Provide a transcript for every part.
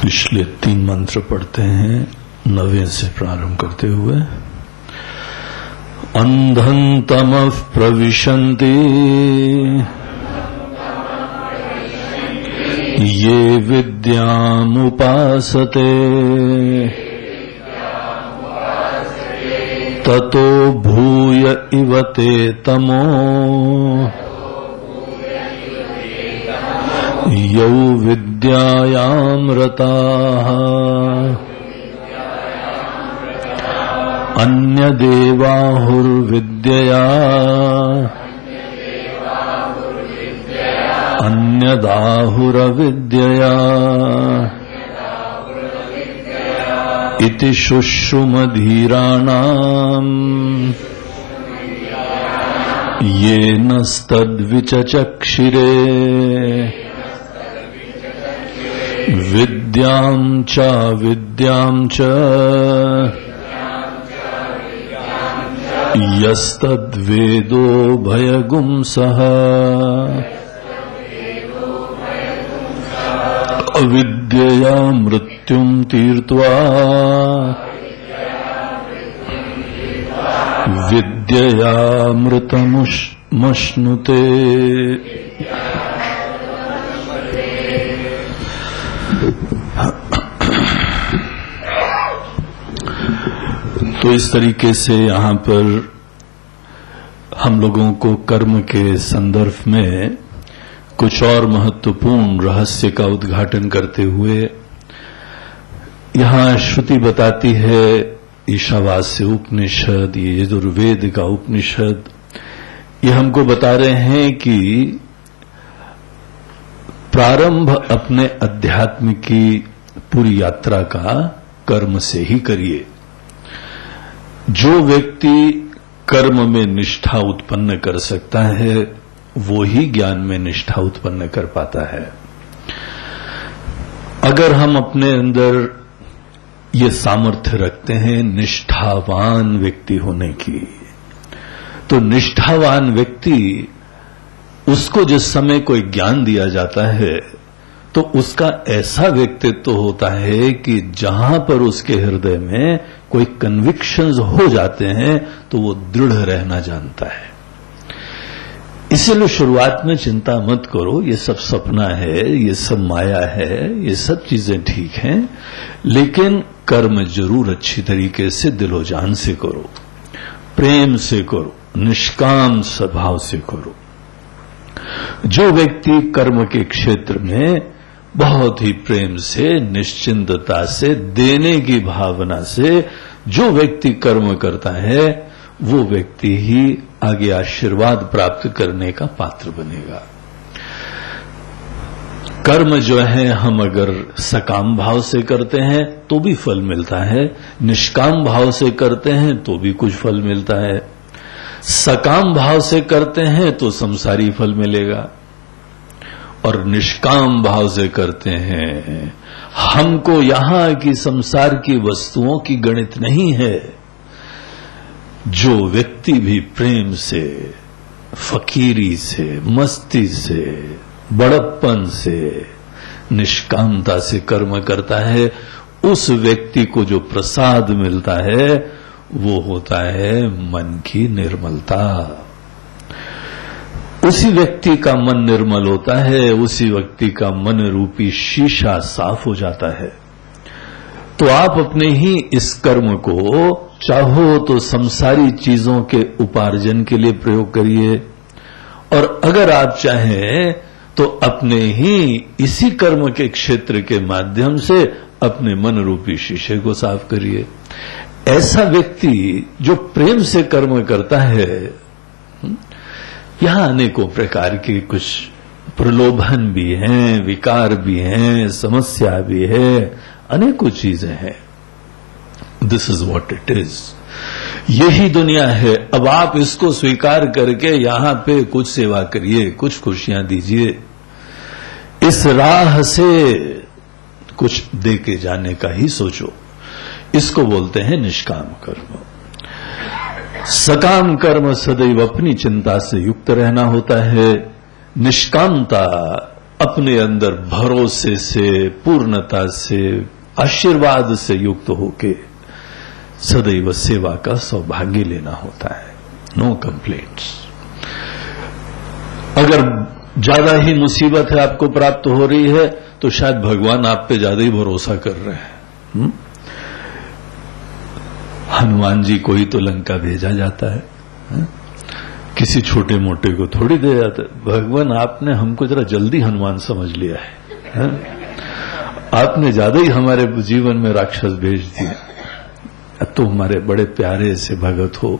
पिछले 3 मंत्र पढ़ते हैं 9वें से प्रारंभ करते हुए। अंधं तमः प्रविशन्ति ये विद्यामुपासते ततो भूय इव ते तमो यौ विद्यायामृताः अन्यदेवाहुर्विद्यया अन्यदाहुरविद्यया इति शुश्रुमधीराणाम् येनस्तद्विचचक्षिरे विद्यां च यस्तद्वेदो भयगुंसः अविद्यया मृत्युं तीर्त्वा विद्यया मृतमश्नुते। तो इस तरीके से यहां पर हम लोगों को कर्म के संदर्भ में कुछ और महत्वपूर्ण रहस्य का उद्घाटन करते हुए यहां श्रुति बताती है, ईशावास्य उपनिषद, ये यजुर्वेद का उपनिषद, ये हमको बता रहे हैं कि प्रारंभ अपने अध्यात्म की पूरी यात्रा का कर्म से ही करिए। जो व्यक्ति कर्म में निष्ठा उत्पन्न कर सकता है वो ही ज्ञान में निष्ठा उत्पन्न कर पाता है। अगर हम अपने अंदर ये सामर्थ्य रखते हैं निष्ठावान व्यक्ति होने की, तो निष्ठावान व्यक्ति उसको जिस समय कोई ज्ञान दिया जाता है तो उसका ऐसा व्यक्तित्व होता है कि जहां पर उसके हृदय में कोई कन्विक्शंस हो जाते हैं तो वो दृढ़ रहना जानता है। इसीलिए शुरुआत में चिंता मत करो, ये सब सपना है, ये सब माया है, ये सब चीजें ठीक हैं, लेकिन कर्म जरूर अच्छी तरीके से दिलो जान से करो, प्रेम से करो, निष्काम स्वभाव से करो। जो व्यक्ति कर्म के क्षेत्र में बहुत ही प्रेम से, निश्चिंतता से, देने की भावना से जो व्यक्ति कर्म करता है वो व्यक्ति ही आगे आशीर्वाद प्राप्त करने का पात्र बनेगा। कर्म जो है हम अगर सकाम भाव से करते हैं तो भी फल मिलता है, निष्काम भाव से करते हैं तो भी कुछ फल मिलता है। सकाम भाव से करते हैं तो संसारी फल मिलेगा और निष्काम भाव से करते हैं, हमको यहां की संसार की वस्तुओं की गणित नहीं है। जो व्यक्ति भी प्रेम से, फकीरी से, मस्ती से, बड़प्पन से, निष्कामता से कर्म करता है, उस व्यक्ति को जो प्रसाद मिलता है वो होता है मन की निर्मलता। उसी व्यक्ति का मन निर्मल होता है, उसी व्यक्ति का मन रूपी शीशा साफ हो जाता है। तो आप अपने ही इस कर्म को चाहो तो संसारी चीजों के उपार्जन के लिए प्रयोग करिए, और अगर आप चाहें तो अपने ही इसी कर्म के क्षेत्र के माध्यम से अपने मन रूपी शीशे को साफ करिए। ऐसा व्यक्ति जो प्रेम से कर्म करता है, यहां अनेकों प्रकार के कुछ प्रलोभन भी हैं, विकार भी हैं, समस्या भी है, अनेकों चीजें हैं। This is what it is, यही दुनिया है। अब आप इसको स्वीकार करके यहां पे कुछ सेवा करिए, कुछ खुशियां दीजिए, इस राह से कुछ दे के जाने का ही सोचो। इसको बोलते हैं निष्काम कर्म। सकाम कर्म सदैव अपनी चिंता से युक्त रहना होता है। निष्कामता अपने अंदर भरोसे से, पूर्णता से, आशीर्वाद से युक्त होके सदैव सेवा का सौभाग्य लेना होता है। No complaints. अगर ज्यादा ही मुसीबत है आपको प्राप्त हो रही है तो शायद भगवान आप पे ज्यादा ही भरोसा कर रहे हैं। हनुमान जी को ही तो लंका भेजा जाता है, किसी छोटे मोटे को थोड़ी दे जाता है। भगवान आपने हमको जरा जल्दी हनुमान समझ लिया है, आपने ज्यादा ही हमारे जीवन में राक्षस भेज दिए। अब तो हमारे बड़े प्यारे से भगत हो,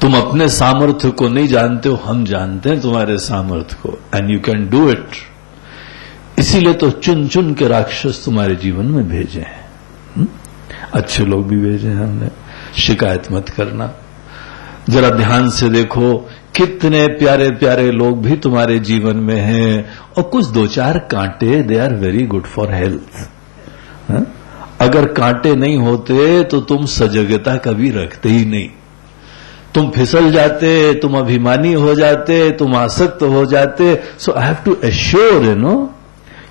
तुम अपने सामर्थ्य को नहीं जानते हो, हम जानते हैं तुम्हारे सामर्थ्य को, and you can do it. इसीलिए तो चुन चुन के राक्षस तुम्हारे जीवन में भेजे हैं। अच्छे लोग भी भेजे हैं हमने, शिकायत मत करना। जरा ध्यान से देखो कितने प्यारे प्यारे लोग भी तुम्हारे जीवन में हैं, और कुछ दो चार कांटे, they are very good for health. अगर कांटे नहीं होते तो तुम सजगता कभी रखते ही नहीं। तुम फिसल जाते, तुम अभिमानी हो जाते, तुम आसक्त हो जाते। सो आई हैव टू एश्योर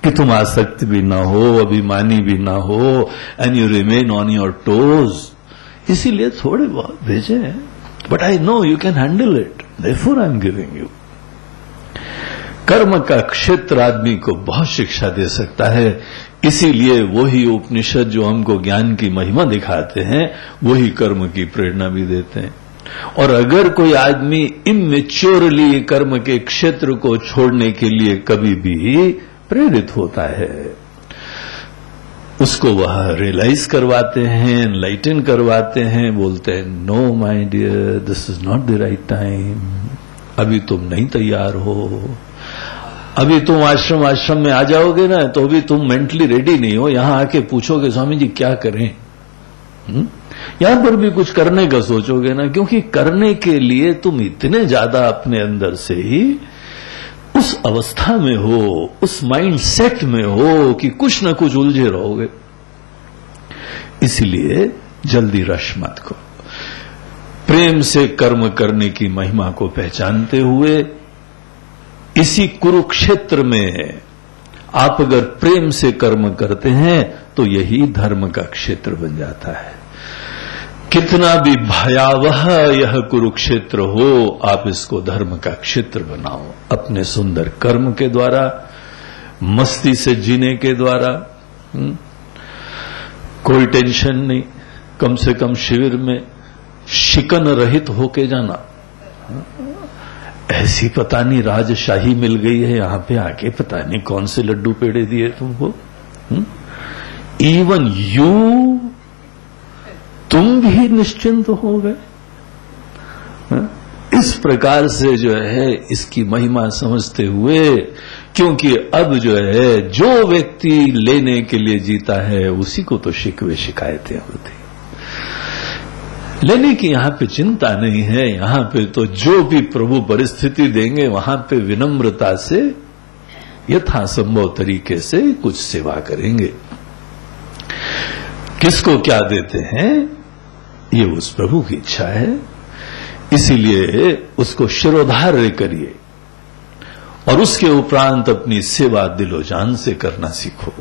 कि तुम आसक्त भी ना हो, अभिमानी भी ना हो, and you remain on your toes. इसीलिए थोड़े बहुत भेजे हैं, but I know you can handle it, therefore I am giving you. कर्म का क्षेत्र आदमी को बहुत शिक्षा दे सकता है। इसीलिए वही उपनिषद जो हमको ज्ञान की महिमा दिखाते हैं, वही कर्म की प्रेरणा भी देते हैं। और अगर कोई आदमी इमेच्योरली कर्म के क्षेत्र को छोड़ने के लिए कभी भी प्रेरित होता है, उसको वह रियलाइज करवाते हैं, एनलाइटन करवाते हैं, बोलते हैं no my dear, this is not the right time, अभी तुम नहीं तैयार हो, अभी तुम आश्रम में आ जाओगे ना तो अभी तुम मेंटली रेडी नहीं हो, यहां आके पूछोगे स्वामी जी क्या करें। यहां पर भी कुछ करने का सोचोगे ना, क्योंकि करने के लिए तुम इतने ज्यादा अपने अंदर से ही उस अवस्था में हो, उस माइंड सेट में हो कि कुछ न कुछ उलझे रहोगे। इसलिए जल्दी रश मत करो। प्रेम से कर्म करने की महिमा को पहचानते हुए इसी कुरुक्षेत्र में आप अगर प्रेम से कर्म करते हैं तो यही धर्म का क्षेत्र बन जाता है। कितना भी भयावह यह कुरुक्षेत्र हो, आप इसको धर्म का क्षेत्र बनाओ। अपने सुंदर कर्म के द्वारा, मस्ती से जीने के द्वारा, कोई टेंशन नहीं, कम से कम शिविर में शिकन रहित होके जाना। ऐसी पता नहीं राजशाही मिल गई है यहां पे आके, पता नहीं कौन से लड्डू पेड़े दिए तुमको। इवन यू, तुम भी निश्चिंत हो गए। इस प्रकार से जो है इसकी महिमा समझते हुए, क्योंकि अब जो है जो व्यक्ति लेने के लिए जीता है उसी को तो शिकवे शिकायतें होती। लेने की यहां पे चिंता नहीं है, यहां पे तो जो भी प्रभु परिस्थिति देंगे वहां पे विनम्रता से यथासंभव तरीके से कुछ सेवा करेंगे। किसको क्या देते हैं ये उस प्रभु की इच्छा है, इसीलिए उसको शिरोधार्य करिए और उसके उपरांत अपनी सेवा दिलो जान से करना सीखो।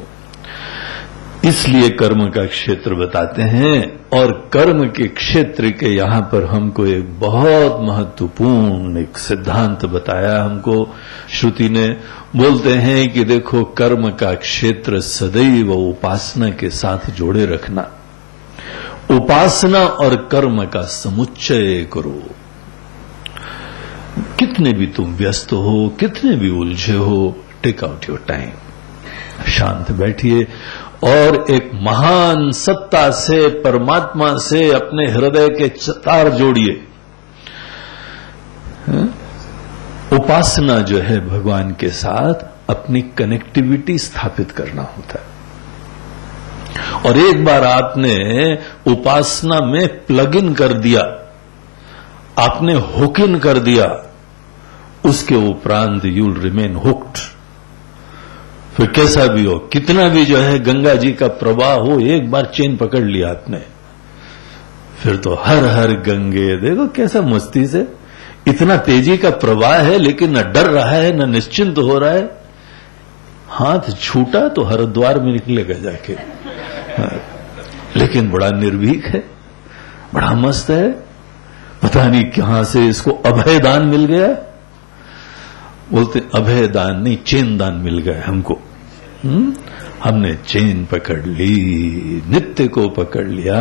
इसलिए कर्म का क्षेत्र बताते हैं, और कर्म के क्षेत्र के यहां पर हमको एक बहुत महत्वपूर्ण एक सिद्धांत बताया हमको श्रुति ने। बोलते हैं कि देखो कर्म का क्षेत्र सदैव उपासना के साथ जोड़े रखना, उपासना और कर्म का समुच्चय करो। कितने भी तुम व्यस्त हो, कितने भी उलझे हो, टेक आउट योर टाइम, शांत बैठिए और एक महान सत्ता से, परमात्मा से अपने हृदय के तार जोड़िए। उपासना जो है भगवान के साथ अपनी कनेक्टिविटी स्थापित करना होता है, और एक बार आपने उपासना में प्लग इन कर दिया, आपने हुक इन कर दिया, उसके उपरांत यू विल रिमेन हुक्ड। फिर कैसा भी हो, कितना भी जो है गंगा जी का प्रवाह हो, एक बार चेन पकड़ लिया आपने, फिर तो हर हर गंगे। देखो कैसा मस्ती से, इतना तेजी का प्रवाह है लेकिन न डर रहा है न निश्चिंत हो रहा है, हाथ छूटा तो हरिद्वार में निकलेगा जाके। लेकिन बड़ा निर्भीक है, बड़ा मस्त है, पता नहीं कहां से इसको अभय दान मिल गया। बोलते अभय दान नहीं, चेन दान मिल गया हमको। हमने चेन पकड़ ली, नित्य को पकड़ लिया।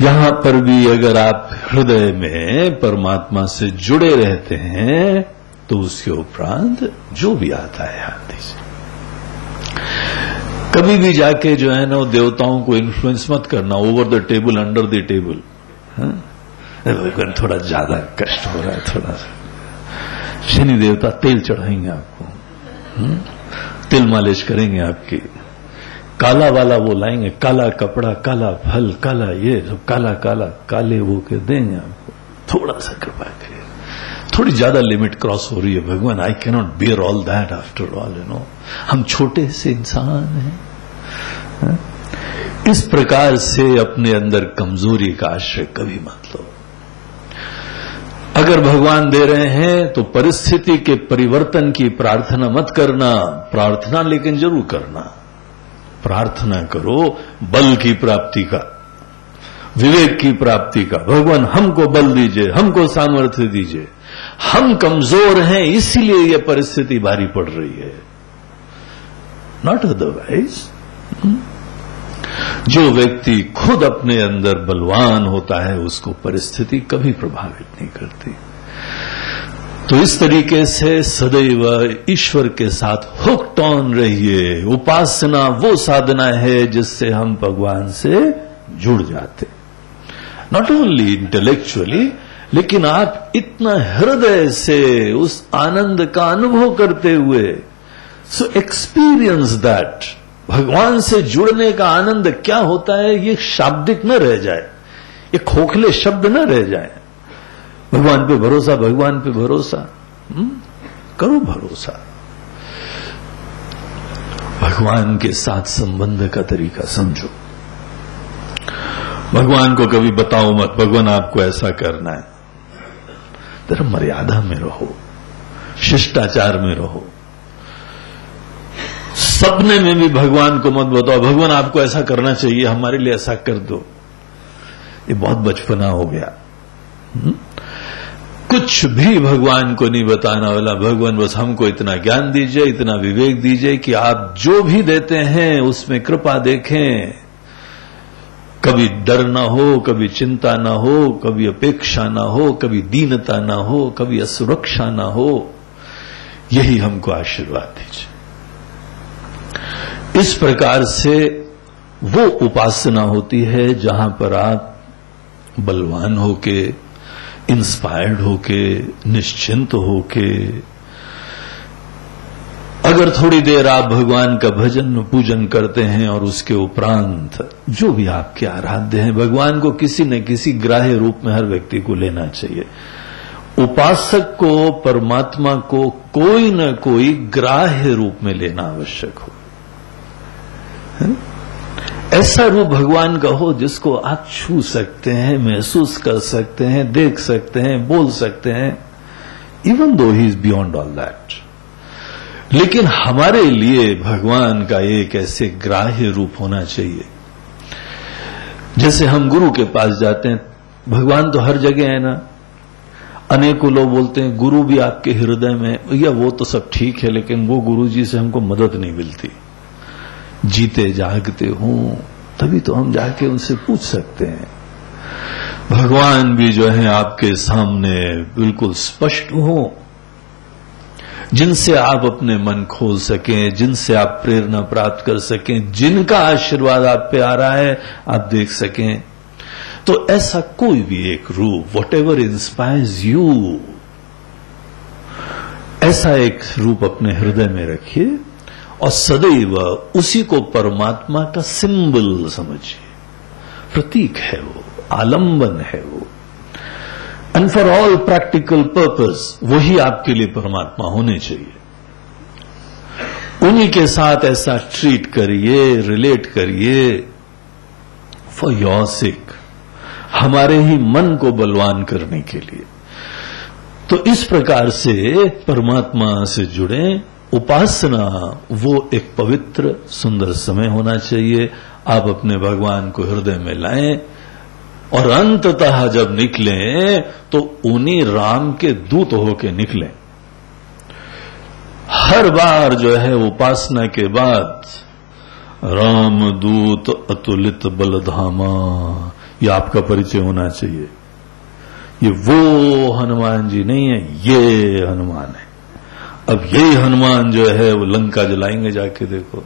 यहां पर भी अगर आप हृदय में परमात्मा से जुड़े रहते हैं तो उसके उपरांत जो भी आता है आप दीजिए। कभी भी जाके जो है ना वो देवताओं को इन्फ्लुएंस मत करना, over the table under the table. थोड़ा ज्यादा कष्ट हो रहा है, थोड़ा सा शनि देवता तेल चढ़ाएंगे आपको, तिल मालिश करेंगे आपकी, काला वाला वो लाएंगे, काला कपड़ा, काला फल, काला ये सब, काला काला काले वो के देंगे आपको। थोड़ा सा कृपा करिए, थोड़ी ज्यादा लिमिट क्रॉस हो रही है भगवान। I can not bear all that after all, you know. हम छोटे से इंसान हैं। इस प्रकार से अपने अंदर कमजोरी का आश्रय कभी मत लो। अगर भगवान दे रहे हैं तो परिस्थिति के परिवर्तन की प्रार्थना मत करना, प्रार्थना लेकिन जरूर करना। प्रार्थना करो बल की प्राप्ति का, विवेक की प्राप्ति का। भगवान हमको बल दीजिए, हमको सामर्थ्य दीजिए, हम कमजोर हैं इसीलिए यह परिस्थिति भारी पड़ रही है, नॉट अदरवाइज। जो व्यक्ति खुद अपने अंदर बलवान होता है उसको परिस्थिति कभी प्रभावित नहीं करती। तो इस तरीके से सदैव ईश्वर के साथ हुक्ड ऑन रहिए। उपासना वो साधना है जिससे हम भगवान से जुड़ जाते, नॉट ओनली इंटेलेक्चुअली, लेकिन आप इतना हृदय से उस आनंद का अनुभव करते हुए, सो एक्सपीरियंस दैट। भगवान से जुड़ने का आनंद क्या होता है ये शाब्दिक न रह जाए, ये खोखले शब्द न रह जाए। भगवान पे भरोसा, भगवान पे भरोसा, करो भरोसा। भगवान के साथ संबंध का तरीका समझो। भगवान को कभी बताओ मत भगवान आपको ऐसा करना है। जरा मर्यादा में रहो, शिष्टाचार में रहो। सपने में भी भगवान को मत बताओ भगवान आपको ऐसा करना चाहिए, हमारे लिए ऐसा कर दो। ये बहुत बचपना हो गया। कुछ भी भगवान को नहीं बताना वाला। भगवान बस हमको इतना ज्ञान दीजिए, इतना विवेक दीजिए कि आप जो भी देते हैं उसमें कृपा देखें। कभी डर ना हो, कभी चिंता ना हो, कभी अपेक्षा ना हो, कभी दीनता ना हो, कभी असुरक्षा ना हो। यही हमको आशीर्वाद दीजिए। इस प्रकार से वो उपासना होती है जहां पर आप बलवान होके, इंस्पायर्ड होके, निश्चिंत होके, अगर थोड़ी देर आप भगवान का भजन पूजन करते हैं और उसके उपरांत जो भी आपके आराध्य हैं, भगवान को किसी न किसी ग्राह्य रूप में हर व्यक्ति को लेना चाहिए। उपासक को, परमात्मा को कोई न कोई ग्राह्य रूप में लेना आवश्यक हो। ऐसा रूप भगवान का हो जिसको आप छू सकते हैं, महसूस कर सकते हैं, देख सकते हैं, बोल सकते हैं, even though he is beyond all that. लेकिन हमारे लिए भगवान का एक ऐसे ग्राह्य रूप होना चाहिए। जैसे हम गुरु के पास जाते हैं, भगवान तो हर जगह है ना। अनेकों लोग बोलते हैं गुरु भी आपके हृदय में। भैया वो तो सब ठीक है, लेकिन वो गुरु जी से हमको मदद नहीं मिलती। जीते जागते हों तभी तो हम जाके उनसे पूछ सकते हैं। भगवान भी जो है आपके सामने बिल्कुल स्पष्ट हो, जिनसे आप अपने मन खोल सकें, जिनसे आप प्रेरणा प्राप्त कर सकें, जिनका आशीर्वाद आप पे आ रहा है आप देख सकें। तो ऐसा कोई भी एक रूप, वॉट एवर इंस्पायर्स यू, ऐसा एक रूप अपने हृदय में रखिए और सदैव उसी को परमात्मा का सिंबल समझिए। प्रतीक है वो, आलंबन है वो। And for all practical purpose वही आपके लिए परमात्मा होने चाहिए। उन्हीं के साथ ऐसा ट्रीट करिए, रिलेट करिए फॉर योर सेक, हमारे ही मन को बलवान करने के लिए। तो इस प्रकार से परमात्मा से जुड़ें, उपासना वो एक पवित्र सुंदर समय होना चाहिए। आप अपने भगवान को हृदय में लाएं और अंततः जब निकलें तो उन्हीं राम के दूत होके निकलें। हर बार जो है उपासना के बाद राम दूत अतुलित बलधामा, ये आपका परिचय होना चाहिए। ये वो हनुमान जी नहीं है, ये हनुमान है। अब ये हनुमान जो है वो लंका जलाएंगे, जाके देखो।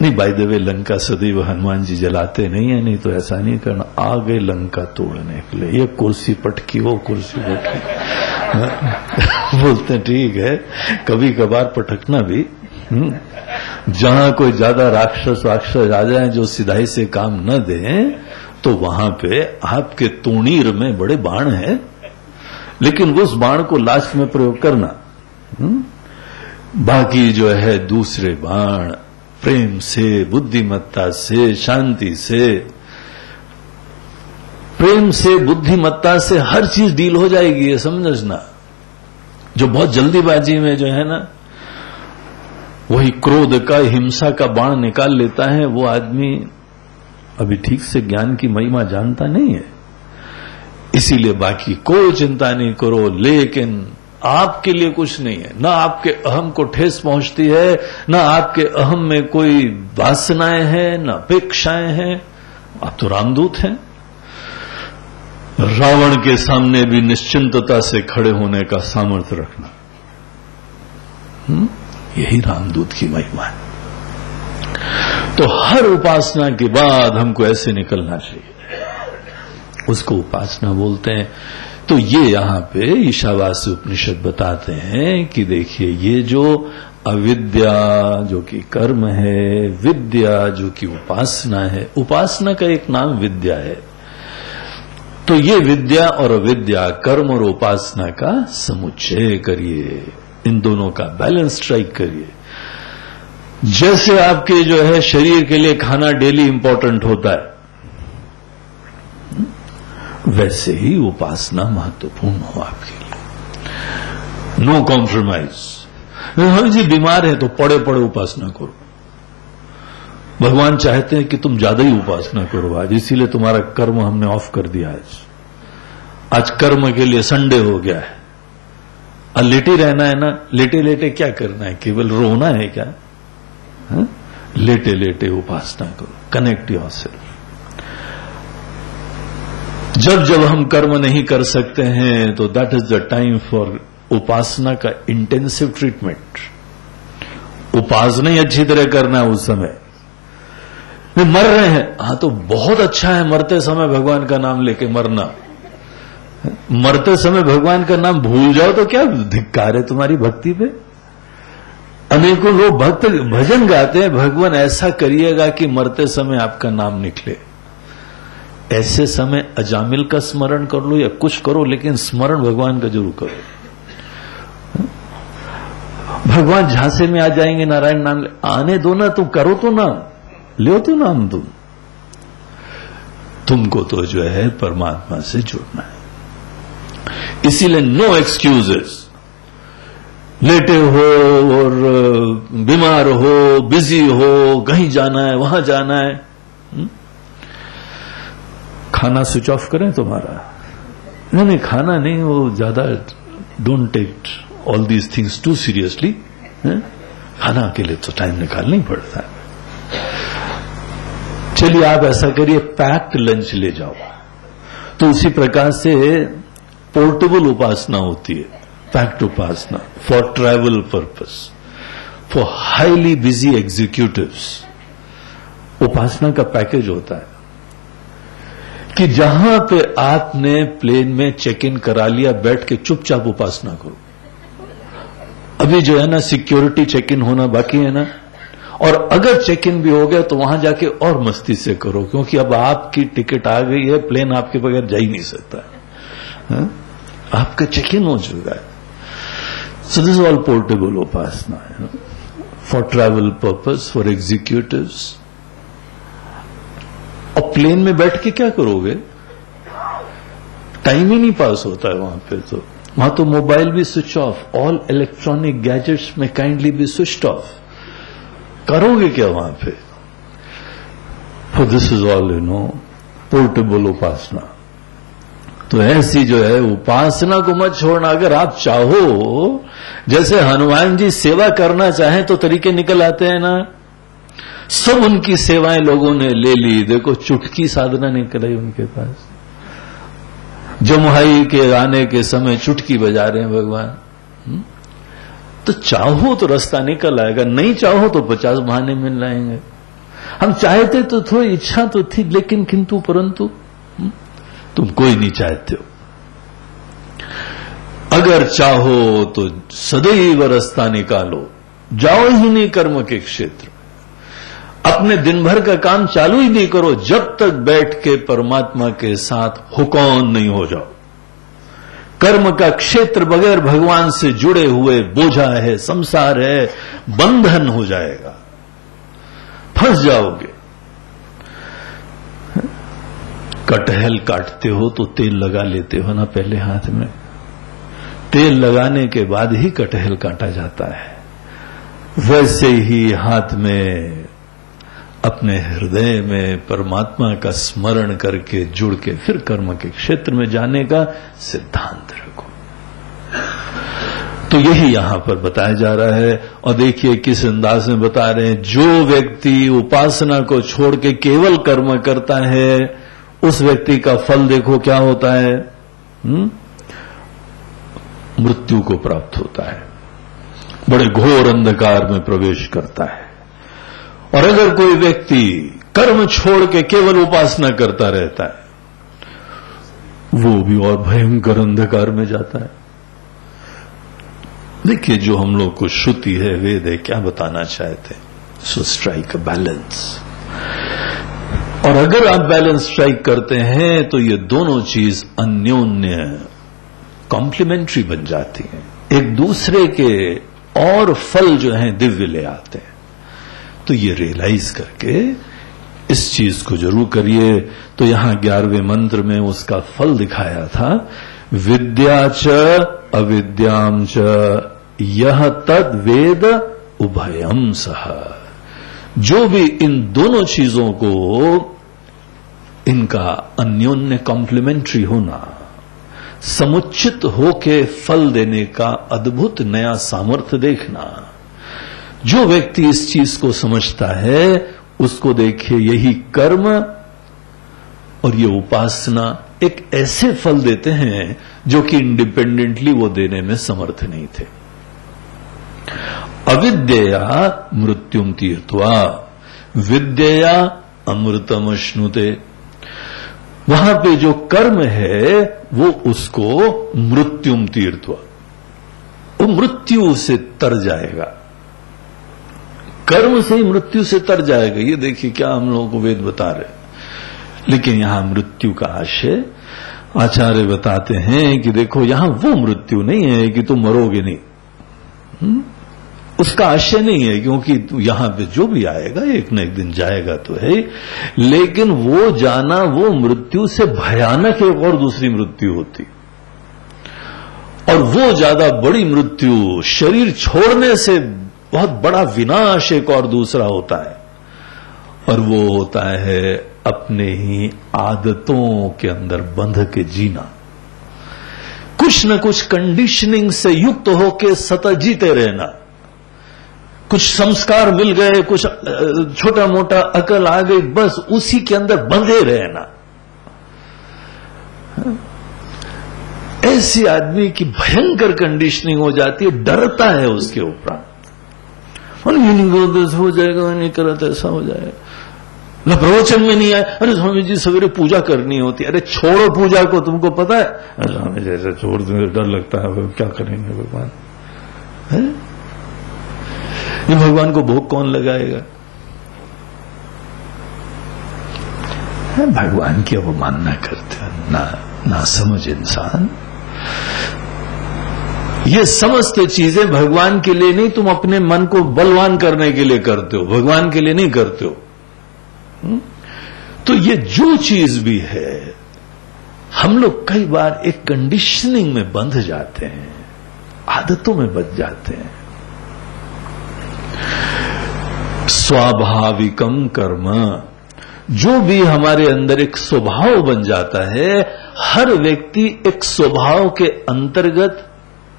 नहीं, बाय द वे लंका सदैव हनुमान जी जलाते नहीं है, नहीं तो ऐसा नहीं करना। आ गए लंका तोड़ने के लिए, ये कुर्सी पटकी, वो कुर्सी पटकी। बोलते ठीक है, कभी कभार पटकना भी। जहां कोई ज्यादा राक्षस आ जाए जो सिधाई से काम न दें, तो वहां पे आपके तूणीर में बड़े बाण हैं, लेकिन उस बाण को लास्ट में प्रयोग करना। बाकी जो है दूसरे बाण प्रेम से, बुद्धिमत्ता से, शांति से, प्रेम से, बुद्धिमत्ता से हर चीज डील हो जाएगी, ये समझना। जो बहुत जल्दीबाजी में जो है ना वही क्रोध का, हिंसा का बाण निकाल लेता है, वो आदमी अभी ठीक से ज्ञान की महिमा जानता नहीं है। इसीलिए बाकी कोई चिंता नहीं करो, लेकिन आपके लिए कुछ नहीं है। ना आपके अहम को ठेस पहुंचती है, ना आपके अहम में कोई वासनाएं हैं, ना अपेक्षाएं हैं। आप तो रामदूत हैं। रावण के सामने भी निश्चिंतता से खड़े होने का सामर्थ्य रखना, यही रामदूत की महिमा है। तो हर उपासना के बाद हमको ऐसे निकलना चाहिए, उसको उपासना बोलते हैं। तो ये यहां पे ईशावास्य उपनिषद बताते हैं कि देखिए, ये जो अविद्या जो कि कर्म है, विद्या जो कि उपासना है, उपासना का एक नाम विद्या है। तो ये विद्या और अविद्या, कर्म और उपासना का समुच्चय करिए, इन दोनों का बैलेंस स्ट्राइक करिए। जैसे आपके जो है शरीर के लिए खाना डेली इंपॉर्टेंट होता है, वैसे ही उपासना महत्वपूर्ण हो आपके लिए। No compromise. हरि जी बीमार है तो पड़े पड़े उपासना करो। भगवान चाहते हैं कि तुम ज्यादा ही उपासना करो आज, इसीलिए तुम्हारा कर्म हमने ऑफ कर दिया। आज कर्म के लिए संडे हो गया है। लेटे रहना है ना, लेटे लेटे क्या करना है, केवल रोना है क्या? हा? लेटे लेटे उपासना करो, कनेक्ट योरसेल्फ। जब जब हम कर्म नहीं कर सकते हैं तो that is the time for उपासना का इंटेंसिव ट्रीटमेंट। उपासना ही अच्छी तरह करना है उस समय। मर रहे हैं, हाँ तो बहुत अच्छा है, मरते समय भगवान का नाम लेके मरना। मरते समय भगवान का नाम भूल जाओ तो क्या धिक्कार है तुम्हारी भक्ति पे। अनेकों लोग भक्त भजन गाते हैं, भगवान ऐसा करिएगा कि मरते समय आपका नाम निकले। ऐसे समय अजामिल का स्मरण कर लो या कुछ करो, लेकिन स्मरण भगवान का जरूर करो। भगवान झांसे में आ जाएंगे, नारायण नाम आने दो ना, तुम करो तो नाम, लो तो नाम तुमको तो जो है परमात्मा से जुड़ना है। इसीलिए नो एक्सक्यूजेस। लेटे हो और बीमार हो, बिजी हो, कहीं जाना है, वहां जाना है, खाना स्विच ऑफ करें तुम्हारा? नहीं, खाना नहीं, वो ज्यादा don't take all these things too seriously. खाना के लिए तो टाइम निकालना ही पड़ता है। चलिए आप ऐसा करिए, पैक्ड लंच ले जाओ। तो उसी प्रकार से पोर्टेबल उपासना होती है, पैक्ड उपासना for travel purpose, for highly busy executives. उपासना का पैकेज होता है कि जहां पे आपने प्लेन में चेक इन करा लिया, बैठ के चुपचाप उपासना करो। अभी जो है ना सिक्योरिटी चेक इन होना बाकी है ना, और अगर चेक इन भी हो गया तो वहां जाके और मस्ती से करो, क्योंकि अब आपकी टिकट आ गई है, प्लेन आपके बगैर जा ही नहीं सकता है, आपका चेक इन हो चुका है। So this is all portable उपासना है, for travel purpose, for executives. और प्लेन में बैठ के क्या करोगे? टाइम ही नहीं पास होता है वहां पे। तो वहां तो मोबाइल भी switch off, all electronic gadgets में काइंडली भी स्विच ऑफ। करोगे क्या वहां पे? For this is all portable उपासना। तो ऐसी जो है उपासना को मत छोड़ना। अगर आप चाहो, जैसे हनुमान जी सेवा करना चाहें तो तरीके निकल आते हैं ना। सब उनकी सेवाएं लोगों ने ले ली। देखो चुटकी साधना निकल आई उनके पास। जमुहाई के आने के समय चुटकी बजा रहे हैं भगवान। तो चाहो तो रास्ता निकल आएगा, नहीं चाहो तो 50 बहाने मिल जाएंगे। हम चाहते तो थोड़ी इच्छा तो थी, लेकिन किंतु परंतु तुम कोई नहीं चाहते हो। अगर चाहो तो सदैव रास्ता निकालो, जाओ ही नहीं कर्म के क्षेत्र। अपने दिन भर का काम चालू ही नहीं करो जब तक बैठ के परमात्मा के साथ हुकौन नहीं हो जाओ। कर्म का क्षेत्र बगैर भगवान से जुड़े हुए बोझा है, संसार है, बंधन हो जाएगा, फंस जाओगे। कटहल काटते हो तो तेल लगा लेते हो ना पहले हाथ में। तेल लगाने के बाद ही कटहल काटा जाता है। वैसे ही हाथ में, अपने हृदय में परमात्मा का स्मरण करके जुड़ के फिर कर्म के क्षेत्र में जाने का सिद्धांत रखो। तो यही यहां पर बताया जा रहा है। और देखिए किस अंदाज में बता रहे हैं। जो व्यक्ति उपासना को छोड़ के केवल कर्म करता है, उस व्यक्ति का फल देखो क्या होता है। मृत्यु को प्राप्त होता है, बड़े घोर अंधकार में प्रवेश करता है। और अगर कोई व्यक्ति कर्म छोड़ के केवल उपासना करता रहता है, वो भी और भयंकर अंधकार में जाता है। देखिए जो हम लोग को श्रुति है, वेद है, क्या बताना चाहते हैं। सो स्ट्राइक अ बैलेंस। और अगर आप बैलेंस स्ट्राइक करते हैं तो ये दोनों चीज अन्योन्य कॉम्प्लीमेंट्री बन जाती हैं, एक दूसरे के और फल जो हैं दिव्य ले आते हैं। तो ये रियलाइज करके इस चीज को जरूर करिए। तो यहां 11वें मंत्र में उसका फल दिखाया था। विद्या च अविद्याम च यह तद वेद उभयम सह। जो भी इन दोनों चीजों को, इनका अन्योन्य कॉम्प्लीमेंट्री होना, समुचित होके फल देने का अद्भुत नया सामर्थ्य देखना, जो व्यक्ति इस चीज को समझता है उसको देखिए यही कर्म और ये उपासना एक ऐसे फल देते हैं जो कि इंडिपेंडेंटली वो देने में समर्थ नहीं थे। अविद्या मृत्युम तीर्थवा विद्या अमृतम अश्नुते। वहां पे जो कर्म है वो उसको मृत्युम तीर्थवा, वो मृत्यु से तर जाएगा। कर्म से ही मृत्यु से तर जाएगा। ये देखिए क्या हम लोगों को वेद बता रहे। लेकिन यहां मृत्यु का आशय आचार्य बताते हैं कि देखो यहां वो मृत्यु नहीं है कि तुम मरोगे नहीं, उसका आशय नहीं है, क्योंकि यहां पे जो भी आएगा एक न एक दिन जाएगा तो है। लेकिन वो जाना, वो मृत्यु से भयानक एक और दूसरी मृत्यु होती, और वो ज्यादा बड़ी मृत्यु शरीर छोड़ने से बहुत बड़ा विनाश एक और दूसरा होता है। और वो होता है अपने ही आदतों के अंदर बंध के जीना, कुछ न कुछ कंडीशनिंग से युक्त होके सतत जीते रहना। कुछ संस्कार मिल गए, कुछ छोटा मोटा अकल आ गई, बस उसी के अंदर बंधे रहना। ऐसी आदमी की भयंकर कंडीशनिंग हो जाती है, डरता है उसके ऊपर। ये नहीं करो तो हो जाएगा, नहीं करा तो ऐसा हो जाएगा, न प्रवचन में नहीं आए। अरे स्वामी जी सवेरे पूजा करनी होती है। अरे छोड़ो पूजा को, तुमको पता है। अरे स्वामी जैसे छोड़ देंगे डर लगता है, क्या करेंगे भगवान है? ये भगवान को भोग कौन लगाएगा? भगवान की अवमानना करते हैं ना समझ इंसान। ये समस्त चीजें भगवान के लिए नहीं, तुम अपने मन को बलवान करने के लिए करते हो, भगवान के लिए नहीं करते हो। तो ये जो चीज भी है हम लोग कई बार एक कंडीशनिंग में बंध जाते हैं, आदतों में बंध जाते हैं। स्वाभाविकम कर्म, जो भी हमारे अंदर एक स्वभाव बन जाता है, हर व्यक्ति एक स्वभाव के अंतर्गत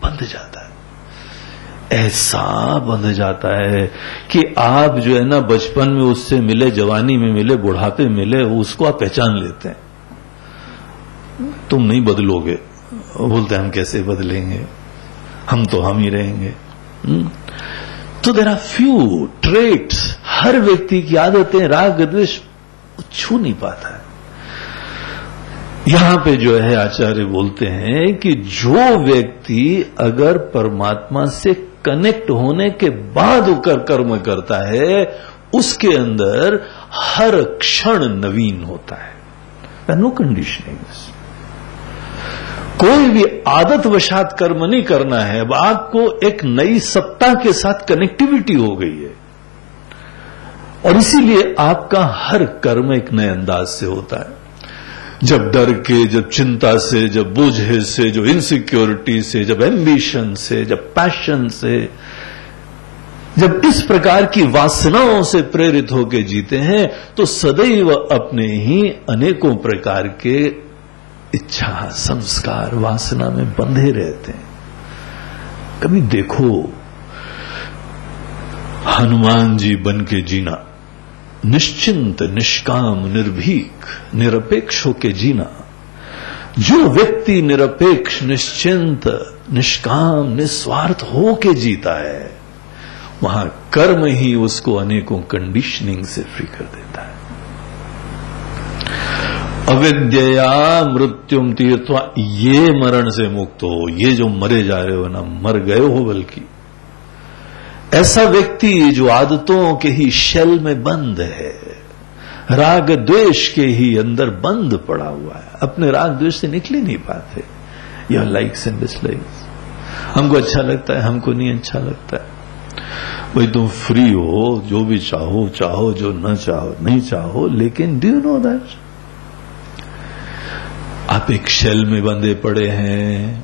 बंध जाता है। ऐसा बंध जाता है कि आप जो है ना बचपन में उससे मिले, जवानी में मिले, बुढ़ापे मिले, उसको आप पहचान लेते हैं। तुम नहीं बदलोगे, बोलते हम कैसे बदलेंगे, हम तो हम ही रहेंगे। तो देयर आर फ्यू ट्रेट्स, हर व्यक्ति की आदतें, राग द्वेष छू नहीं पाता है। यहां पे जो है आचार्य बोलते हैं कि जो व्यक्ति अगर परमात्मा से कनेक्ट होने के बाद होकर कर्म करता है, उसके अंदर हर क्षण नवीन होता है। नो कंडीशनिंग्स, कोई भी आदत वशात कर्म नहीं करना है। अब आपको एक नई सत्ता के साथ कनेक्टिविटी हो गई है और इसीलिए आपका हर कर्म एक नए अंदाज से होता है। जब डर के, जब चिंता से, जब बोझे से, जो इनसिक्योरिटी से, जब एम्बिशन से, जब पैशन से, जब इस प्रकार की वासनाओं से प्रेरित होकर जीते हैं, तो सदैव अपने ही अनेकों प्रकार के इच्छा, संस्कार, वासना में बंधे रहते हैं। कभी देखो हनुमान जी बन के जीना, निश्चिंत, निष्काम, निर्भीक, निरपेक्ष होके जीना। जो व्यक्ति निरपेक्ष, निश्चिंत, निष्काम, निस्वार्थ होके जीता है, वहां कर्म ही उसको अनेकों कंडीशनिंग से फ्री कर देता है। अविद्या मृत्युम तीर्थवा, ये मरण से मुक्त हो, ये जो मरे जा रहे हो ना, मर गए हो बल्कि। ऐसा व्यक्ति जो आदतों के ही शेल में बंद है, राग द्वेष के ही अंदर बंद पड़ा हुआ है, अपने राग द्वेष से निकल ही नहीं पाते। यह लाइक्स एंड डिसलाइक्स, हमको अच्छा लगता है, हमको नहीं अच्छा लगता है। भाई तुम फ्री हो, जो भी चाहो चाहो, जो न चाहो नहीं चाहो, लेकिन डू यू नो दैट आप एक शेल में बंधे पड़े हैं।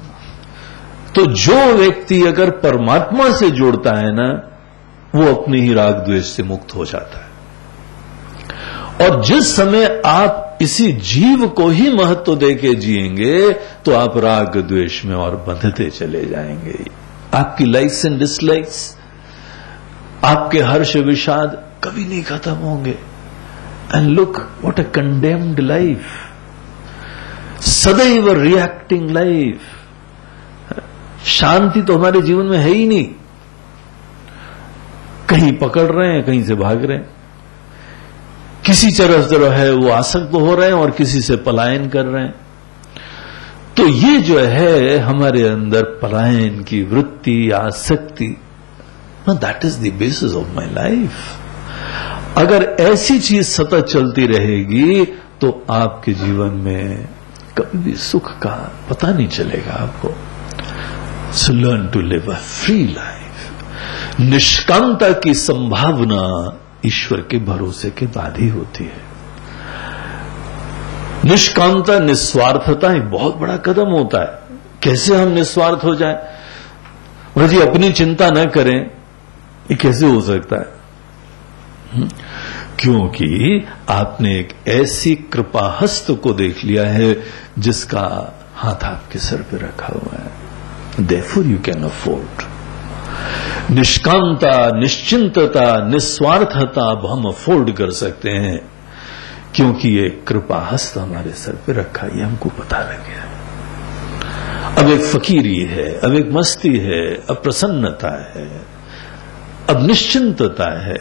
तो जो व्यक्ति अगर परमात्मा से जोड़ता है ना, वो अपने ही राग द्वेष से मुक्त हो जाता है। और जिस समय आप इसी जीव को ही महत्व देके जिएंगे, तो आप राग द्वेष में और बंधते चले जाएंगे। आपकी लाइक्स एंड डिसलाइक्स, आपके हर्ष विषाद कभी नहीं खत्म होंगे। And look what a condemned life, सदैव रिएक्टिंग लाइफ। शांति तो हमारे जीवन में है ही नहीं, कहीं पकड़ रहे हैं, कहीं से भाग रहे हैं, किसी तरफ जो है वो आसक्त हो रहे हैं और किसी से पलायन कर रहे हैं। तो ये जो है हमारे अंदर पलायन की वृत्ति, आसक्ति, that is the basis of my life. अगर ऐसी चीज सतत चलती रहेगी तो आपके जीवन में कभी भी सुख का पता नहीं चलेगा आपको। So learn to live a free life. निष्कामता की संभावना ईश्वर के भरोसे के बाद ही होती है। निष्कामता, निस्वार्थता एक बहुत बड़ा कदम होता है। कैसे हम निस्वार्थ हो जाएं? बोले जी अपनी चिंता न करें, ये कैसे हो सकता है? क्योंकि आपने एक ऐसी कृपा हस्त को देख लिया है जिसका हाथ आपके सर पे रखा हुआ है। Therefore you can afford. निष्कामता, निश्चिंतता, निस्वार्थता अब हम अफोर्ड कर सकते हैं क्योंकि ये कृपा हस्त हमारे सर पे रखा, ये हमको पता लग गया। अब एक फकीरी है, अब एक मस्ती है, अब प्रसन्नता है, अब निश्चिंतता है।